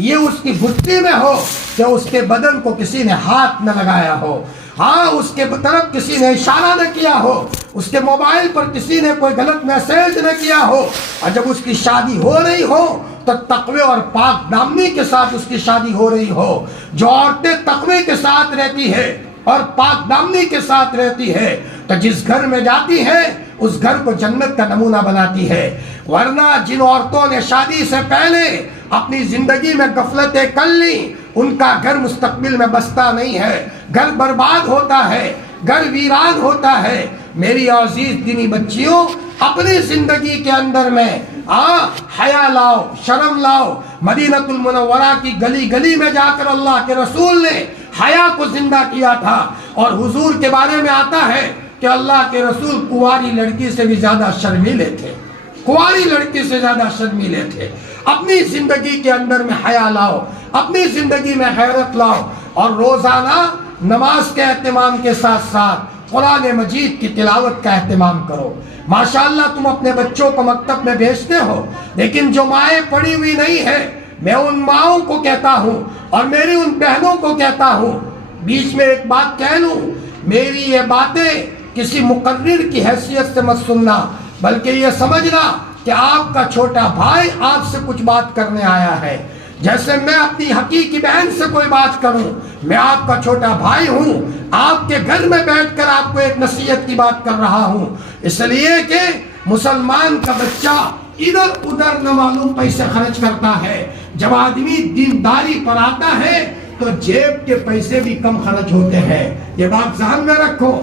یہ اس کی گھٹی میں ہو کہ اس کے بدن کو کسی نے ہاتھ نہ لگایا ہو۔ ہاں اس کے طرف کسی نے اشارہ نہ کیا ہو، اس کے موبائل پر کسی نے کوئی غلط میسج نہ کیا ہو، اور جب اس کی شادی ہو رہی ہو تو تقوی اور پاک دامنی کے ساتھ اس کی شادی ہو رہی ہو۔ جو عورتیں تقوی کے ساتھ رہتی ہے اور پاک دامنی کے ساتھ رہتی ہے تو جس گھر میں جاتی ہے اس گھر کو جنت کا نمونہ بناتی ہے۔ ورنہ جن عورتوں نے شادی سے پہلے اپنی زندگی میں غفلتیں کر لی، ان کا گھر مستقبل میں بستا نہیں ہے، گھر برباد ہوتا ہے، گھر ویران ہوتا ہے۔ میری عزیز دینی بچیوں، اپنی زندگی کے اندر میں حیا لاؤ، شرم لاؤ۔ مدینہ المنورہ کی گلی گلی میں جا کر اللہ کے رسول نے حیا کو زندہ کیا تھا، اور حضور کے بارے میں آتا ہے کہ اللہ کے رسول کنواری لڑکی سے بھی زیادہ شرمیلے تھے، کنواری لڑکی سے زیادہ شرمیلے تھے۔ اپنی زندگی کے اندر میں حیا لاؤ، اپنی زندگی میں غیرت لاؤ، اور روزانہ نماز کے اہتمام کے ساتھ ساتھ قرآن مجید کی تلاوت کا اہتمام کرو۔ ماشاءاللہ تم اپنے بچوں کو مکتب میں بھیجتے ہو، لیکن جو مائیں پڑھی ہوئی نہیں ہے، میں ان ماؤں کو کہتا ہوں اور میری ان بہنوں کو کہتا ہوں، بیچ میں ایک بات کہہ لوں، میری یہ باتیں کسی مقرر کی حیثیت سے مت سننا، بلکہ یہ سمجھنا کہ آپ کا چھوٹا بھائی آپ سے کچھ بات کرنے آیا ہے۔ جیسے میں اپنی حقیقی بہن سے کوئی بات کروں، میں آپ کا چھوٹا بھائی ہوں، آپ کے گھر میں بیٹھ کر آپ کو ایک نصیحت کی بات کر رہا ہوں، اس لیے کہ مسلمان کا بچہ ادھر ادھر نہ معلوم پیسے خرچ کرتا ہے۔ جب آدمی دینداری پر آتا ہے تو جیب کے پیسے بھی کم خرچ ہوتے ہیں، یہ بات ذہن میں رکھو۔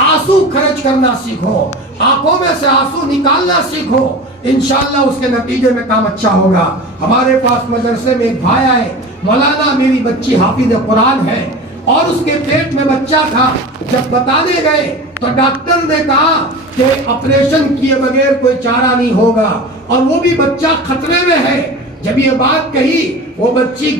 آنسو خرچ کرنا سیکھو، آنکھوں میں سے آنسو نکالنا سیکھو، انشاءاللہ اس کے نتیجے میں کام اچھا ہوگا۔ ہمارے پاس مدرسے میں ایک بھائی آئے، مولانا میری بچی حافظ قرآن ہے اور اس کے پیٹ میں بچہ تھا، جب بتانے گئے تو ڈاکٹر نے کہا کہ آپریشن کیے بغیر کوئی چارہ نہیں ہوگا، اور وہ بھی بچہ خطرے میں ہے۔ جب یہ بات کہی وہ بچی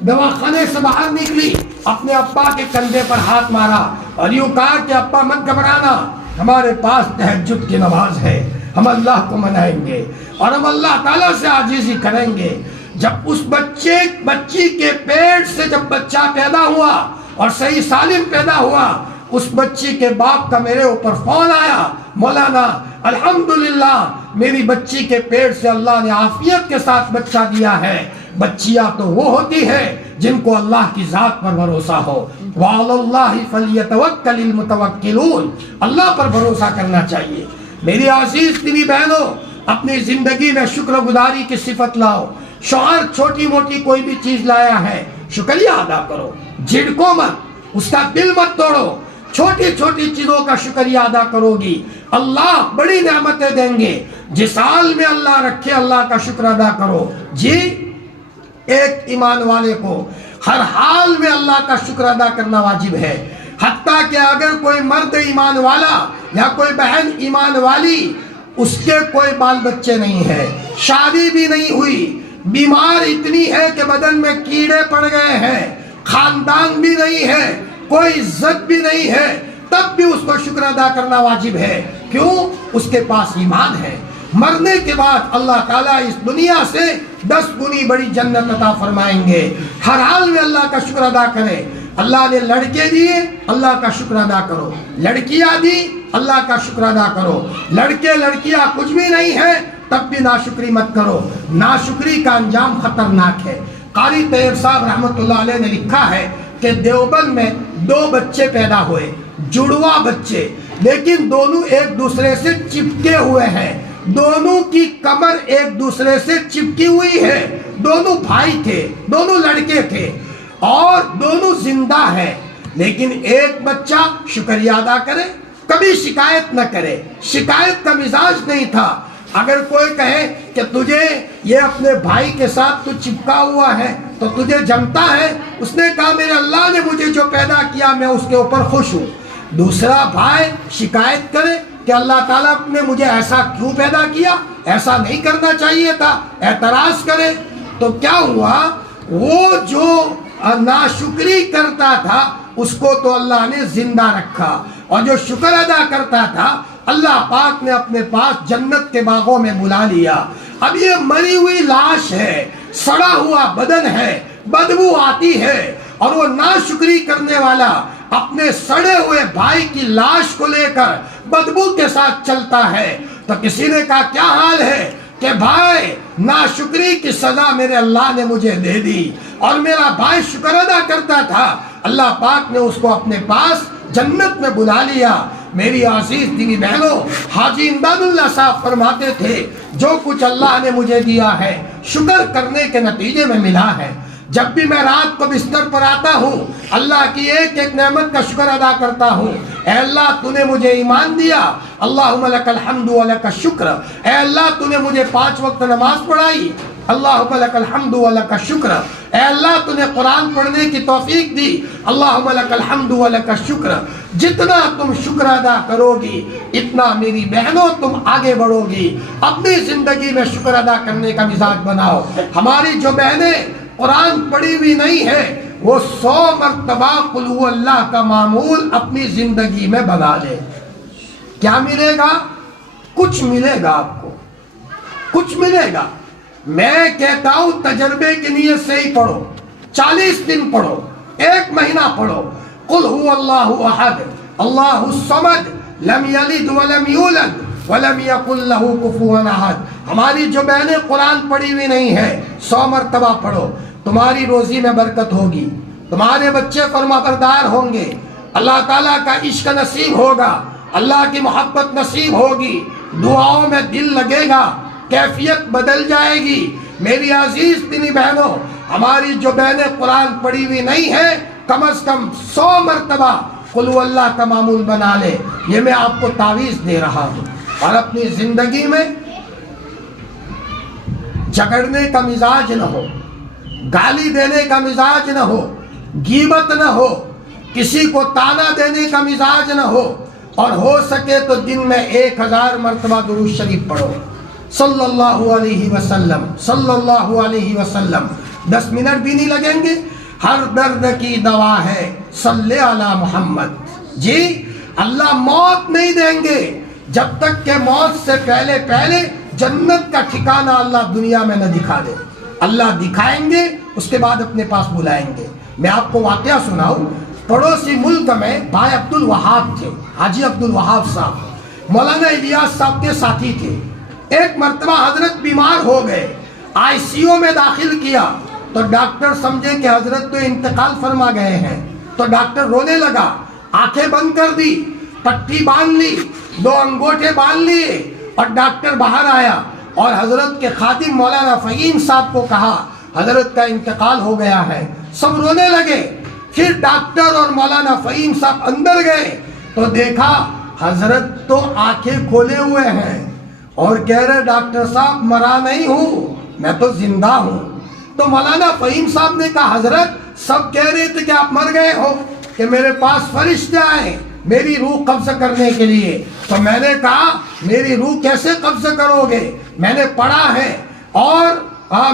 دواخانے سے باہر نکلی، اپنے ابا کے کندھے پر ہاتھ مارا اور یوں کہا کہ ابا مت گھبرانا، ہمارے پاس تہجد کی نماز ہے، ہم اللہ کو منائیں گے اور ہم اللہ تعالیٰ سے عاجزی کریں گے۔ جب اس بچی کے پیٹ سے جب بچہ پیدا ہوا اور صحیح سالم پیدا ہوا، اس بچی کے باپ کا میرے اوپر فون آیا، مولانا الحمدللہ میری بچی کے پیٹ سے اللہ نے عافیت کے ساتھ بچہ دیا ہے۔ بچیاں تو وہ ہوتی ہے جن کو اللہ کی ذات پر بھروسہ ہو، وَعَلَى اللَّهِ فَلْيَتَوَكَّلِ الْمُتَوَكِّلُونَ، اللہ پر بھروسہ کرنا چاہیے۔ میری عزیز دینی بہنوں، اپنی زندگی میں شکر گزاری کی صفت لاؤ۔ شوہر چھوٹی موٹی کوئی بھی چیز لایا ہے، شکریہ ادا کرو، جھڑکو مت، اس کا دل مت توڑو۔ چھوٹی چھوٹی چیزوں کا شکریہ ادا کرو گی، اللہ بڑی نعمتیں دیں گے۔ جس حال میں اللہ رکھے اللہ کا شکر ادا کرو۔ جی، ایک ایمان والے کو ہر حال میں اللہ کا شکر ادا کرنا واجب ہے، حتیٰ کہ اگر کوئی مرد ایمان والا یا کوئی بہن ایمان والی، اس کے کوئی بال بچے نہیں ہے، شادی بھی نہیں ہوئی، بیمار اتنی ہے کہ بدن میں کیڑے پڑ گئے ہیں، خاندان بھی نہیں ہے، کوئی عزت بھی نہیں ہے، تب بھی اس کو شکر ادا کرنا واجب ہے۔ کیوں؟ اس کے پاس ایمان ہے۔ مرنے کے بعد اللہ تعالیٰ اس دنیا سے 10 گنی بڑی جنت عطا فرمائیں گے۔ ہر حال میں اللہ کا شکر ادا کرے۔ اللہ نے لڑکے دیے، اللہ کا شکر ادا کرو۔ لڑکیاں دی، اللہ کا شکر ادا کرو۔ لڑکے لڑکیاں کچھ بھی نہیں ہے تب بھی ناشکری مت کرو، ناشکری کا انجام خطرناک ہے۔ قاری طیب صاحب رحمۃ اللہ علیہ نے لکھا ہے کہ دیوبند میں 2 بچے پیدا ہوئے، جڑوا بچے، لیکن دونوں ایک دوسرے سے چپکے ہوئے ہیں، دونوں کی کمر ایک دوسرے سے چپکی ہوئی ہے، دونوں بھائی تھے، دونوں لڑکے تھے اور دونوں زندہ ہیں، لیکن ایک بچہ شکریہ ادا کرے، کبھی شکایت نہ کرے، شکایت کا مزاج نہیں تھا۔ اگر کوئی کہے کہ تجھے یہ اپنے بھائی کے ساتھ تو چپکا ہوا ہے تو تجھے جمتا ہے، اس نے کہا میرے اللہ نے مجھے جو پیدا کیا میں اس کے اوپر خوش ہوں۔ دوسرا بھائی شکایت کرے کہ اللہ تعالیٰ نے مجھے ایسا کیوں پیدا کیا، ایسا نہیں کرنا چاہیے تھا، اعتراض کرے، تو کیا ہوا؟ وہ جو ناشکری کرتا تھا اس کو تو اللہ نے زندہ رکھا، اور جو شکر ادا کرتا تھا اللہ پاک نے اپنے پاس جنت کے باغوں میں بلا لیا۔ اب یہ مری ہوئی لاش ہے، سڑا ہوا بدن ہے، بدبو آتی ہے، اور وہ ناشکری کرنے والا اپنے سڑے ہوئے بھائی کی لاش کو لے کر بدبو کے ساتھ چلتا ہے تو کسی نے کہا کیا حال ہے کہ بھائی ناشکری کی سزا میرے اللہ نے مجھے دے دی، اور میرا بھائی شکر ادا کرتا تھا، اللہ پاک نے اس کو اپنے پاس جنت میں بلا لیا۔ میری عزیز دینی بہنوں، حاجی امداد اللہ صاحب فرماتے تھے جو کچھ اللہ نے مجھے دیا ہے شکر کرنے کے نتیجے میں ملا ہے۔ جب بھی میں رات کو بستر پر آتا ہوں اللہ کی ایک ایک نعمت کا شکر ادا کرتا ہوں۔ اے اللہ تو نے مجھے ایمان دیا، اللہم لک الحمد و لک الشکر۔ اے اللہ تو نے مجھے 5 وقت نماز پڑھائی، اللہم لک الحمد و لک الشکر۔ اے اللہ تو نے قرآن پڑھنے کی توفیق دی، اللہم لک الحمد و لک الشکر۔ جتنا تم شکر ادا کرو گی اتنا میری بہنوں تم آگے بڑھو گی۔ اپنی زندگی میں شکر ادا کرنے کا مزاج بناؤ۔ ہماری جو بہنیں قرآن پڑھی ہوئی نہیں ہے وہ 100 مرتبہ قل هو اللہ کا معمول اپنی زندگی میں بنا لے۔ کیا ملے گا؟ کچھ ملے گا، آپ کو کچھ ملے گا۔ میں کہتا ہوں تجربے کی نیت سے ہی پڑھو، 40 دن پڑھو، 1 مہینہ پڑھو۔ قل هو اللہ احد اللہ الصمد لم یلد ولم یولد ولم یکن لہ کفوا احد۔ ہماری جو بہنیں قرآن پڑھی ہوئی نہیں ہے 100 مرتبہ پڑھو، تمہاری روزی میں برکت ہوگی، تمہارے بچے فرما بردار ہوں گے، اللہ تعالیٰ کا عشق نصیب ہوگا، اللہ کی محبت نصیب ہوگی، دعاؤں میں دل لگے گا، کیفیت بدل جائے گی۔ میری عزیز دینی بہنوں، ہماری جو بہنیں قرآن پڑھی ہوئی نہیں ہے کم از کم 100 مرتبہ قل هو اللہ کا معمول بنا لے۔ یہ میں آپ کو تعویذ دے رہا ہوں۔ اور اپنی زندگی میں جھگڑنے کا مزاج نہ ہو، گالی دینے کا مزاج نہ ہو، غیبت نہ ہو، کسی کو تانا دینے کا مزاج نہ ہو، اور ہو سکے تو دن میں 1000 مرتبہ درود شریف پڑھو صلی اللہ علیہ وسلم، صلی اللہ علیہ وسلم۔ 10 منٹ بھی نہیں لگیں گے۔ ہر درد کی دوا ہے صلی علی محمد۔ جی اللہ موت نہیں دیں گے جب تک کہ موت سے پہلے جنت کا ٹھکانہ اللہ دنیا میں نہ دکھا دے۔ اللہ دکھائیں گے، اس کے بعد اپنے پاس بلائیں گے۔ میں آپ کو واقعہ سناؤں، پڑوسی ملک میں بھائی عبد الوہاب تھے، حاجی عبد الوہاب صاحب مولانا الیاس صاحب کے ساتھی تھے۔ ایک مرتبہ حضرت بیمار ہو گئے، آئی سی یو میں داخل کیا تو ڈاکٹر سمجھے کہ حضرت تو انتقال فرما گئے ہیں، تو ڈاکٹر رونے لگا، آنکھیں بند کر دی، پٹی باندھ لی، 2 انگوٹھے باندھ لیے، اور ڈاکٹر باہر آیا اور حضرت کے خادم مولانا فہیم صاحب کو کہا حضرت کا انتقال ہو گیا ہے۔ سب رونے لگے۔ پھر ڈاکٹر اور مولانا فہیم صاحب اندر گئے تو دیکھا حضرت تو آنکھیں کھولے ہوئے ہیں اور کہہ رہے ڈاکٹر صاحب مرا نہیں ہوں، میں تو زندہ ہوں۔ تو مولانا فہیم صاحب نے کہا حضرت سب کہہ رہے تھے کہ آپ مر گئے ہو، کہ میرے پاس فرشتے آئے میری روح قبض کرنے کے لیے۔ تو میں نے کہا میری روح کیسے قبض کرو گے؟ میں نے پڑھا ہے اور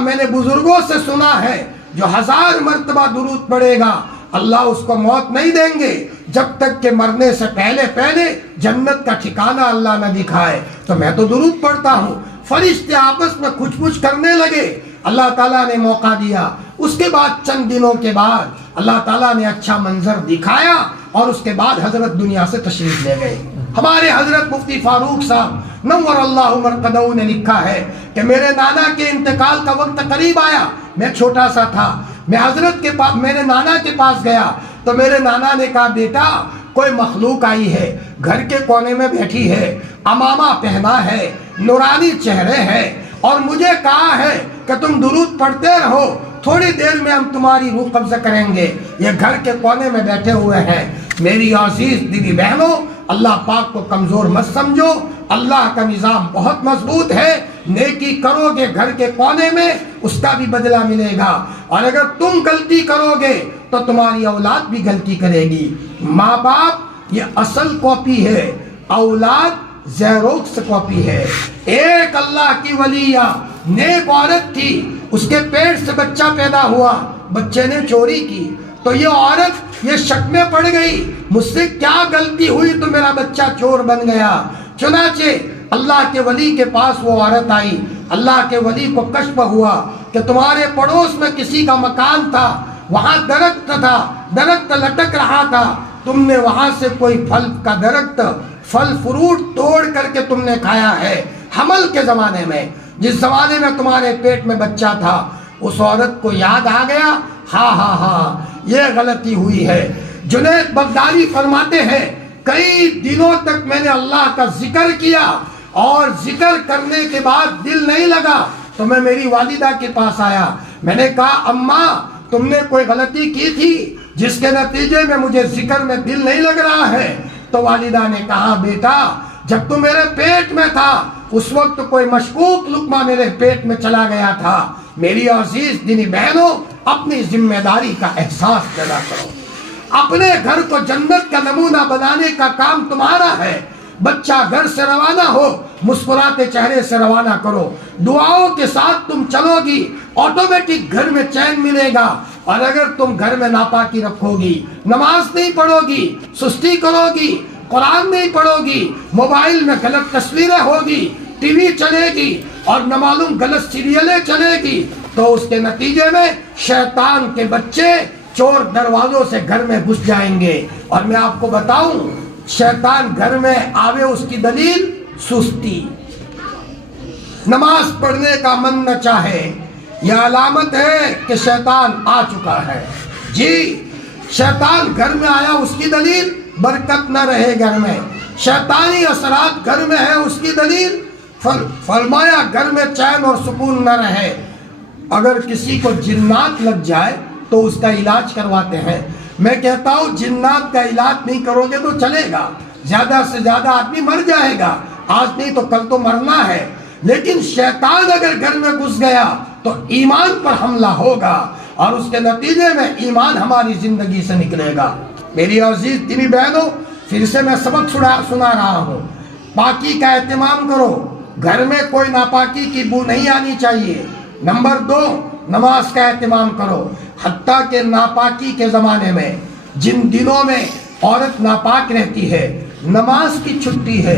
میں نے بزرگوں سے سنا ہے جو 1000 مرتبہ درود پڑھے گا اللہ اس کو موت نہیں دیں گے جب تک کہ مرنے سے پہلے جنت کا ٹھکانہ اللہ نہ دکھائے۔ تو میں تو درود پڑھتا ہوں۔ فرشتے آپس میں کچھ کچھ کرنے لگے، اللہ تعالیٰ نے موقع دیا۔ اس کے بعد چند دنوں کے بعد اللہ تعالیٰ نے اچھا منظر دکھایا اور اس کے بعد حضرت دنیا سے تشریف لے گئے۔ ہمارے حضرت مفتی فاروق صاحب نور اللہ مرقدہ نے لکھا ہے کہ میرے نانا کے انتقال کا وقت قریب آیا، میں چھوٹا سا تھا، میں حضرت کے پاس میرے نانا کے پاس گیا تو میرے نانا نے کہا بیٹا کوئی مخلوق آئی ہے، گھر کے کونے میں بیٹھی ہے، امامہ پہنا ہے، نورانی چہرے ہے، اور مجھے کہا ہے کہ تم درود پڑھتے رہو، تھوڑی دیر میں ہم تمہاری روح قبضہ کریں گے، یہ گھر کے کونے میں بیٹھے ہوئے ہیں۔ میری عزیز دیدی بہنوں، اللہ پاک کو کمزور مت سمجھو، اللہ کا نظام بہت مضبوط ہے۔ نیکی کرو گے گھر کے کونے میں اس کا بھی بدلہ ملے گا، اور اگر تم غلطی کرو گے تو تمہاری اولاد بھی غلطی کرے گی۔ ماں باپ یہ اصل کاپی ہے، اولاد زیروکس کاپی ہے۔ ایک اللہ کی ولیہ نیک عورت تھی، اس کے پیٹ سے بچہ پیدا ہوا، بچے نے چوری کی تو یہ عورت یہ شک میں پڑ گئی مجھ سے کیا غلطی ہوئی تو میرا بچہ چور بن گیا۔ چنانچہ اللہ کے ولی کے پاس وہ عورت آئی، اللہ کے ولی کو کشف ہوا کہ تمہارے پڑوس میں کسی کا مکان تھا، وہاں درخت تھا، درخت لٹک رہا تھا، تم نے وہاں سے کوئی پھل کا درخت پھل فروٹ توڑ کر کے تم نے کھایا ہے حمل کے زمانے میں، جس زمانے میں تمہارے پیٹ میں بچہ تھا، اس عورت کو یاد آ گیا، ہاں یہ غلطی ہوئی ہے۔ جنید بغدادی فرماتے ہیں کئی دنوں تک میں نے اللہ کا ذکر کیا اور ذکر کرنے کے بعد دل نہیں لگا تو میں میری والدہ کے پاس آیا، میں نے کہا اماں تم نے کوئی غلطی کی تھی جس کے نتیجے میں مجھے ذکر میں دل نہیں لگ رہا ہے؟ تو والدہ نے کہا بیٹا جب تم میرے پیٹ میں تھا اس وقت کوئی مشکوک لقمہ میرے پیٹ میں چلا گیا تھا۔ میری عزیز دینی بہنوں، اپنی ذمہ داری کا احساس پیدا کرو، اپنے گھر کو جنت کا نمونہ بنانے کا کام تمہارا ہے۔ بچہ گھر سے روانہ ہو مسکراتے چہرے سے روانہ کرو، دعاؤں کے ساتھ تم چلو گی، آٹومیٹک گھر میں چین ملے گا۔ اور اگر تم گھر میں ناپاکی رکھو گی، نماز نہیں پڑھو گی، سستی کرو گی، قرآن نہیں پڑھو گی، موبائل میں غلط تصویریں ہوگی، ٹی وی چلے گی اور نہ معلوم غلط سیریلیں چلے گی، تو اس کے نتیجے میں شیطان کے بچے چور دروازوں سے گھر میں گھس جائیں گے۔ اور میں آپ کو بتاؤں شیطان گھر میں آوے اس کی دلیل سستی، نماز پڑھنے کا من نہ چاہے، یہ علامت ہے کہ شیطان آ چکا ہے۔ جی شیطان گھر میں آیا اس کی دلیل برکت نہ رہے گھر میں، شیطانی اثرات گھر میں ہے اس کی دلیل فرمایا گھر میں چین اور سکون نہ رہے۔ اگر کسی کو جنات لگ جائے تو اس کا علاج کرواتے ہیں۔ میں کہتا ہوں جنات کا علاج نہیں کرو گے تو چلے گا، زیادہ سے زیادہ آدمی مر جائے گا، آج نہیں تو کل تو مرنا ہے، لیکن شیطان اگر گھر میں گھس گیا تو ایمان پر حملہ ہوگا اور اس کے نتیجے میں ایمان ہماری زندگی سے نکلے گا۔ میری عزیز دینی بہنوں، پھر سے میں سبق سنا رہا ہوں، پاکی کا اہتمام کرو، گھر میں کوئی ناپاکی کی بو نہیں آنی چاہیے۔ نمبر 2، نماز کا اہتمام کرو، حتیٰ کہ ناپاکی کے زمانے میں جن دنوں میں عورت ناپاک رہتی ہے، نماز کی چھٹی ہے،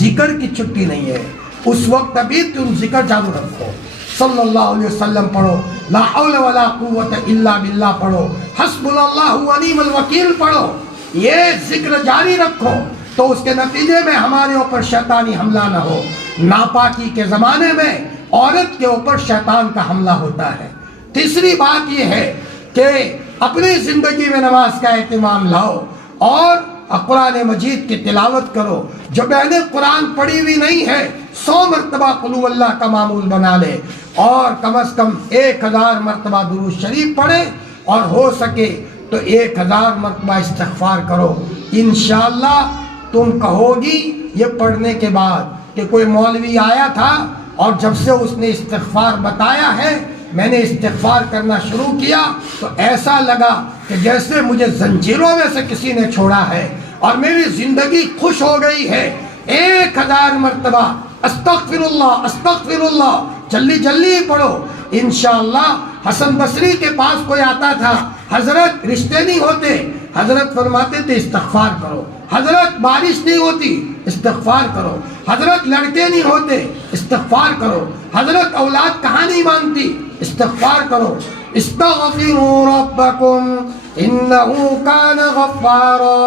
ذکر کی چھٹی نہیں ہے، اس وقت ابھی تم ذکر چالو رکھو، صلی اللہ علیہ وسلم پڑھو، لا حول ولا قوت الا باللہ پڑھو، حسبنا اللہ ونعم الوکیل پڑھو، یہ ذکر جاری رکھو تو اس کے نتیجے میں ہمارے اوپر شیطانی حملہ نہ ہو۔ ناپاکی کے زمانے میں عورت کے اوپر شیطان کا حملہ ہوتا ہے۔ تیسری بات یہ ہے کہ اپنی زندگی میں نماز کا اہتمام لاؤ اور قرآن مجید کی تلاوت کرو۔ جو بہنیں قرآن پڑھی ہوئی نہیں ہے 100 مرتبہ قل هو اللہ کا معمول بنا لے اور کم از کم 1000 مرتبہ درود شریف پڑھے اور ہو سکے تو 1000 مرتبہ استغفار کرو۔ انشاءاللہ تم کہو گی یہ پڑھنے کے بعد کہ کوئی مولوی آیا تھا اور جب سے اس نے استغفار بتایا ہے میں نے استغفار کرنا شروع کیا تو ایسا لگا کہ جیسے مجھے زنجیروں میں سے کسی نے چھوڑا ہے اور میری زندگی خوش ہو گئی ہے۔ 1000 مرتبہ استغفر اللہ جلدی پڑھو۔ انشاءاللہ حسن بصری کے پاس کوئی آتا تھا، حضرت رشتے نہیں ہوتے، حضرت فرماتے تھے استغفار کرو، حضرت بارش نہیں ہوتی استغفار کرو، حضرت لڑکے نہیں ہوتے استغفار کرو، حضرت اولاد کہاں نہیں مانتی استغفار کرو۔ استغفروا ربکم انہو کان غفارا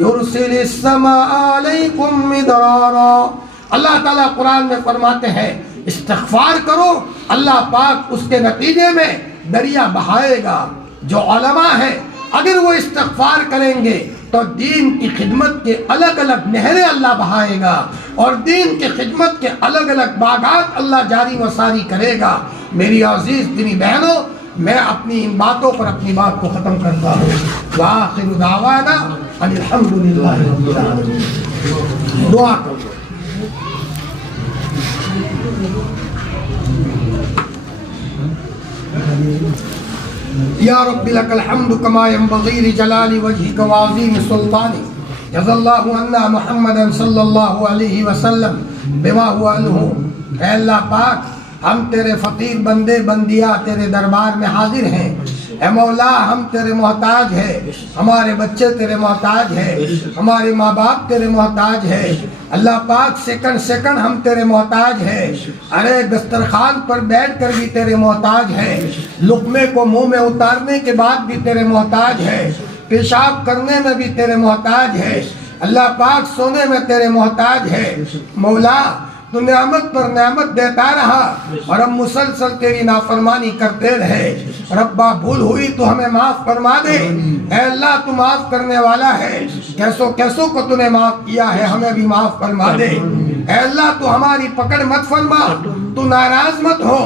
یرسل السماء علیکم مدرارا۔ اللہ تعالیٰ قرآن میں فرماتے ہیں استغفار کرو، اللہ پاک اس کے نتیجے میں دریا بہائے گا۔ جو علماء ہیں اگر وہ استغفار کریں گے تو دین کی خدمت کے الگ الگ نہریں اللہ بہائے گا اور دین کی خدمت کے الگ الگ باغات اللہ جاری و ساری کرے گا۔ میری عزیز دینی بہنوں، میں اپنی ان باتوں پر اپنی بات کو ختم کرتا ہوں۔ وآخر دعوانا ان الحمدللہ رب العالمین۔ دعا کرو۔ یا رب لک الحمد کما ینبغی لجلال وجہک وعظیم سلطانک۔ جزا اللہ عنا محمدا صلی اللہ علیہ وسلم بما هو اہلہ۔ اے اللہ پاک، ہم تیرے فقیر بندے بندیاں تیرے دربار میں حاضر ہیں۔ اے مولا، ہم تیرے محتاج ہیں، ہمارے بچے تیرے محتاج ہیں، ہمارے ماں باپ تیرے محتاج ہیں۔ اللہ پاک سیکنڈ سیکنڈ ہم تیرے محتاج ہیں۔ ارے دسترخوان پر بیٹھ کر بھی تیرے محتاج ہیں، لقمے کو منہ میں اتارنے کے بعد بھی تیرے محتاج ہیں۔ پیشاب کرنے میں بھی تیرے محتاج ہے، اللہ پاک سونے میں تیرے محتاج ہے۔ مولا تو نعمت پر نعمت دیتا رہا اور ہم مسلسل تیری نافرمانی کرتے رہے۔ ربا بھول ہوئی تو ہمیں معاف فرما دے، اے اللہ تو معاف کرنے والا ہے، کیسوں کو تو نے معاف کیا ہے، ہمیں بھی معاف فرما دے۔ اے اللہ تو ہماری پکڑ مت فرما، تو ناراض مت ہو،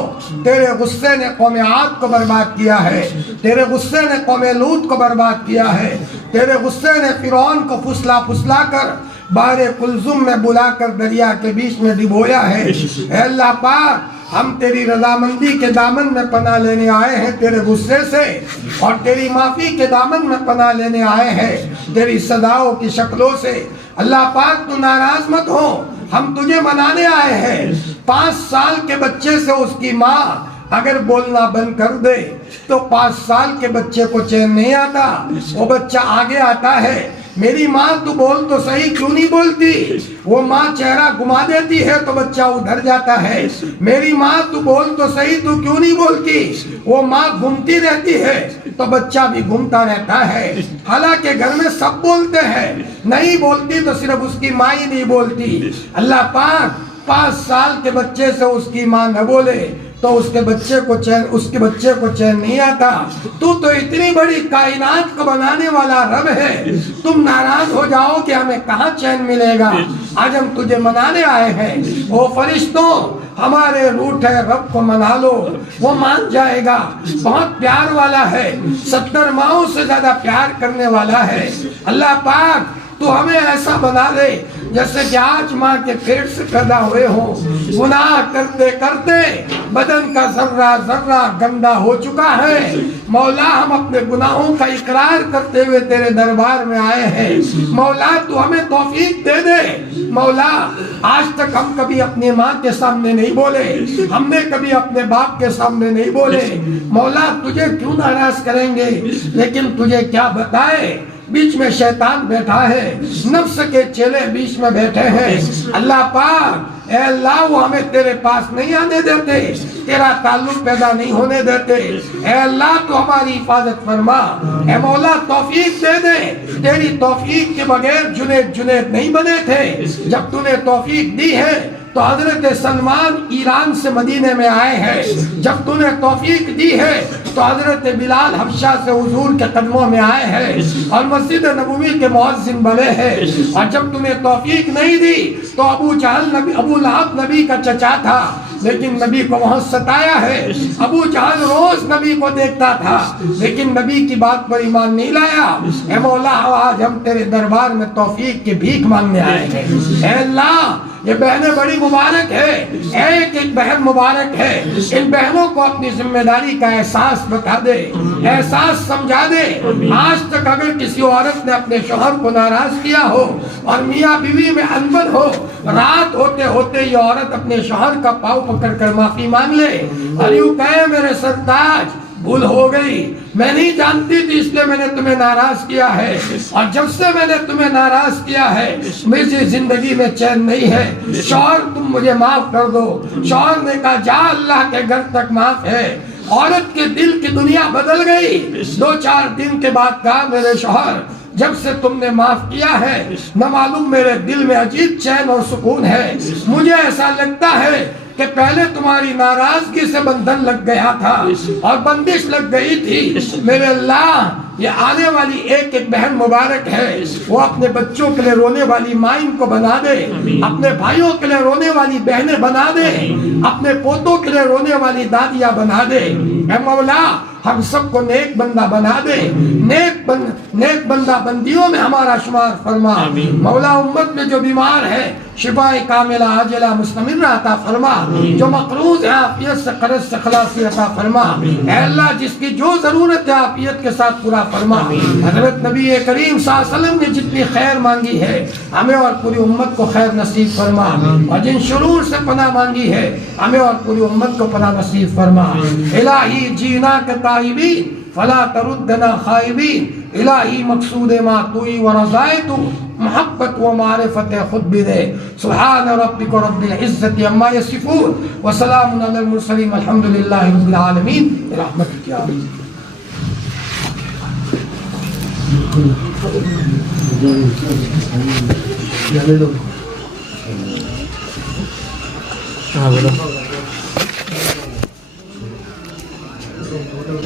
تیرے غصے نے قوم عاد کو برباد کیا ہے، تیرے غصے نے قوم لوط کو برباد کیا ہے، تیرے غصے نے فرعون کو پھسلا کر بحر قلزم میں بلا کر دریا کے بیچ میں ڈبویا ہے۔ اے اللہ پاک ہم تیری رضامندی کے دامن میں پناہ لینے آئے ہیں تیرے غصے سے، اور تیری معافی کے دامن میں پناہ لینے آئے ہیں تیری صداؤں کی شکلوں سے۔ اللہ پاک تو ناراض مت ہو، ہم تجھے منانے آئے ہیں۔ 5 سال کے بچے سے اس کی ماں اگر بولنا بند کر دے تو 5 سال کے بچے کو چین نہیں آتا، وہ بچہ آگے آتا ہے، میری ماں تو بول تو صحیح کیوں نہیں بولتی؟ وہ ماں چہرہ گھما دیتی ہے تو بچہ ادھر جاتا ہے، میری ماں تو بول تو صحیح تو کیوں نہیں بولتی؟ وہ ماں گھومتی رہتی ہے تو بچہ بھی گھومتا رہتا ہے۔ حالانکہ گھر میں سب بولتے ہیں، نہیں بولتی تو صرف اس کی ماں ہی نہیں بولتی۔ اللہ پاک 5 سال کے بچے سے اس کی ماں نہ بولے تو اس کے بچے کو چین نہیں آتا۔ تو اتنی بڑی کائنات کو بنانے والا رب ہے، تم ناراض ہو جاؤ کہ ہمیں کہاں چین ملے گا؟ آج ہم تجھے منانے آئے ہیں۔ او فرشتوں، ہمارے روٹھے رب کو منا لو، وہ مان جائے گا، بہت پیار والا ہے، 70 ماؤں سے زیادہ پیار کرنے والا ہے۔ اللہ پاک تو ہمیں ایسا بنا دے جیسے کہ آج ماں کے پیٹ سے پیدا ہوئے ہوں، گناہ کرتے کرتے بدن کا ذرہ ذرہ گندا ہو چکا ہے۔ مولا ہم اپنے گناہوں کا اقرار کرتے ہوئے تیرے دربار میں آئے ہیں۔ مولا تو ہمیں توفیق دے دے۔ مولا آج تک ہم کبھی اپنی ماں کے سامنے نہیں بولے، ہم نے کبھی اپنے باپ کے سامنے نہیں بولے۔ مولا تجھے کیوں ناراض کریں گے؟ لیکن تجھے کیا بتائے، بیچ میں شیطان بیٹھا ہے، نفس کے چیلے بیچ میں بیٹھے ہیں۔ اللہ پاک اے اللہ وہ ہمیں تیرے پاس نہیں آنے دیتے، تیرا تعلق پیدا نہیں ہونے دیتے۔ اے اللہ تو ہماری حفاظت فرما، اے مولا توفیق دے دے۔ تیری توفیق کے بغیر جنید نہیں بنے تھے، جب تو نے توفیق دی ہے تو حضرت سلمان ایران سے مدینے میں آئے ہیں، جب تو نے توفیق دی ہے تو حضرت بلال حبشہ سے حضور کے قدموں میں آئے ہیں اور مسجد نبوی کے مؤذن بنے ہیں، اور جب تو نے توفیق نہیں دی تو ابو لہب نبی کا چچا تھا لیکن نبی کو وہاں ستایا ہے۔ ابو جہل روز نبی کو دیکھتا تھا لیکن نبی کی بات پر ایمان نہیں لایا۔ اے مولا آج ہم تیرے دربار میں توفیق کی بھیک مانگنے آئے ہیں۔ اے اللہ یہ بہنیں بڑی مبارک ہے، ایک بہن مبارک ہے، ان بہنوں کو اپنی ذمہ داری کا احساس بتا دے، احساس سمجھا دے۔ آج تک اگر کسی عورت نے اپنے شوہر کو ناراض کیا ہو اور میاں بیوی میں انبن ہو، رات ہوتے ہوتے یہ عورت اپنے شوہر کا پاؤں پکڑ کر معافی مانگ لے اور یوں کہے میرے سرتاج بھول ہو گئی، میں نہیں جانتی تھی اس لیے میں نے تمہیں ناراض کیا ہے، اور جب سے میں نے تمہیں ناراض کیا ہے مجھے زندگی میں چین نہیں ہے، شوہر تم مجھے معاف کر دو۔ شوہر نے کہا جا اللہ کے گھر تک معاف ہے۔ عورت کے دل کی دنیا بدل گئی۔ 2-4 دن کے بعد کہا میرے شوہر جب سے تم نے معاف کیا ہے نہ معلوم میرے دل میں عجیب چین اور سکون ہے، مجھے ایسا لگتا ہے کہ پہلے تمہاری ناراضگی سے بندھن لگ گیا تھا اور بندش لگ گئی تھی۔ میرے اللہ یہ آنے والی ایک بہن مبارک ہے، وہ اپنے بچوں کے لیے رونے والی مائیں کو بنا دے، اپنے بھائیوں کے لیے رونے والی بہنیں بنا دے، اپنے پوتوں کے لیے رونے والی دادیاں بنا دے۔ اے مولا ہم سب کو نیک بندہ بنا دے، نیک بندہ بندیوں میں ہمارا شمار فرما۔ مولا امت میں جو بیمار ہے شفاء کاملہ عاجلہ مستمرہ عطا فرما، جو مقروض ہے عافیت سے قرض سے خلاصی عطا فرما۔ اے اللہ جس کی جو ضرورت ہے عافیت کے ساتھ پورا فرما۔ حضرت نبی کریم صلی اللہ علیہ وسلم نے جتنی خیر مانگی ہے ہمیں اور پوری امت کو خیر نصیب فرما، اور جن شرور سے پناہ مانگی ہے ہمیں اور پوری امت کو پناہ نصیب فرما۔ الہی جینا کے تائبین فلا تردنا خائبین، الہی مقصود ما توئی و رضائے تو محبت و معرفت خود بھی دے۔ سبحان ربک رب العزت عما یصفون وسلام علی المرسلین والحمدللہ رب العالمین برحمتک یا رب۔ ہاں بولو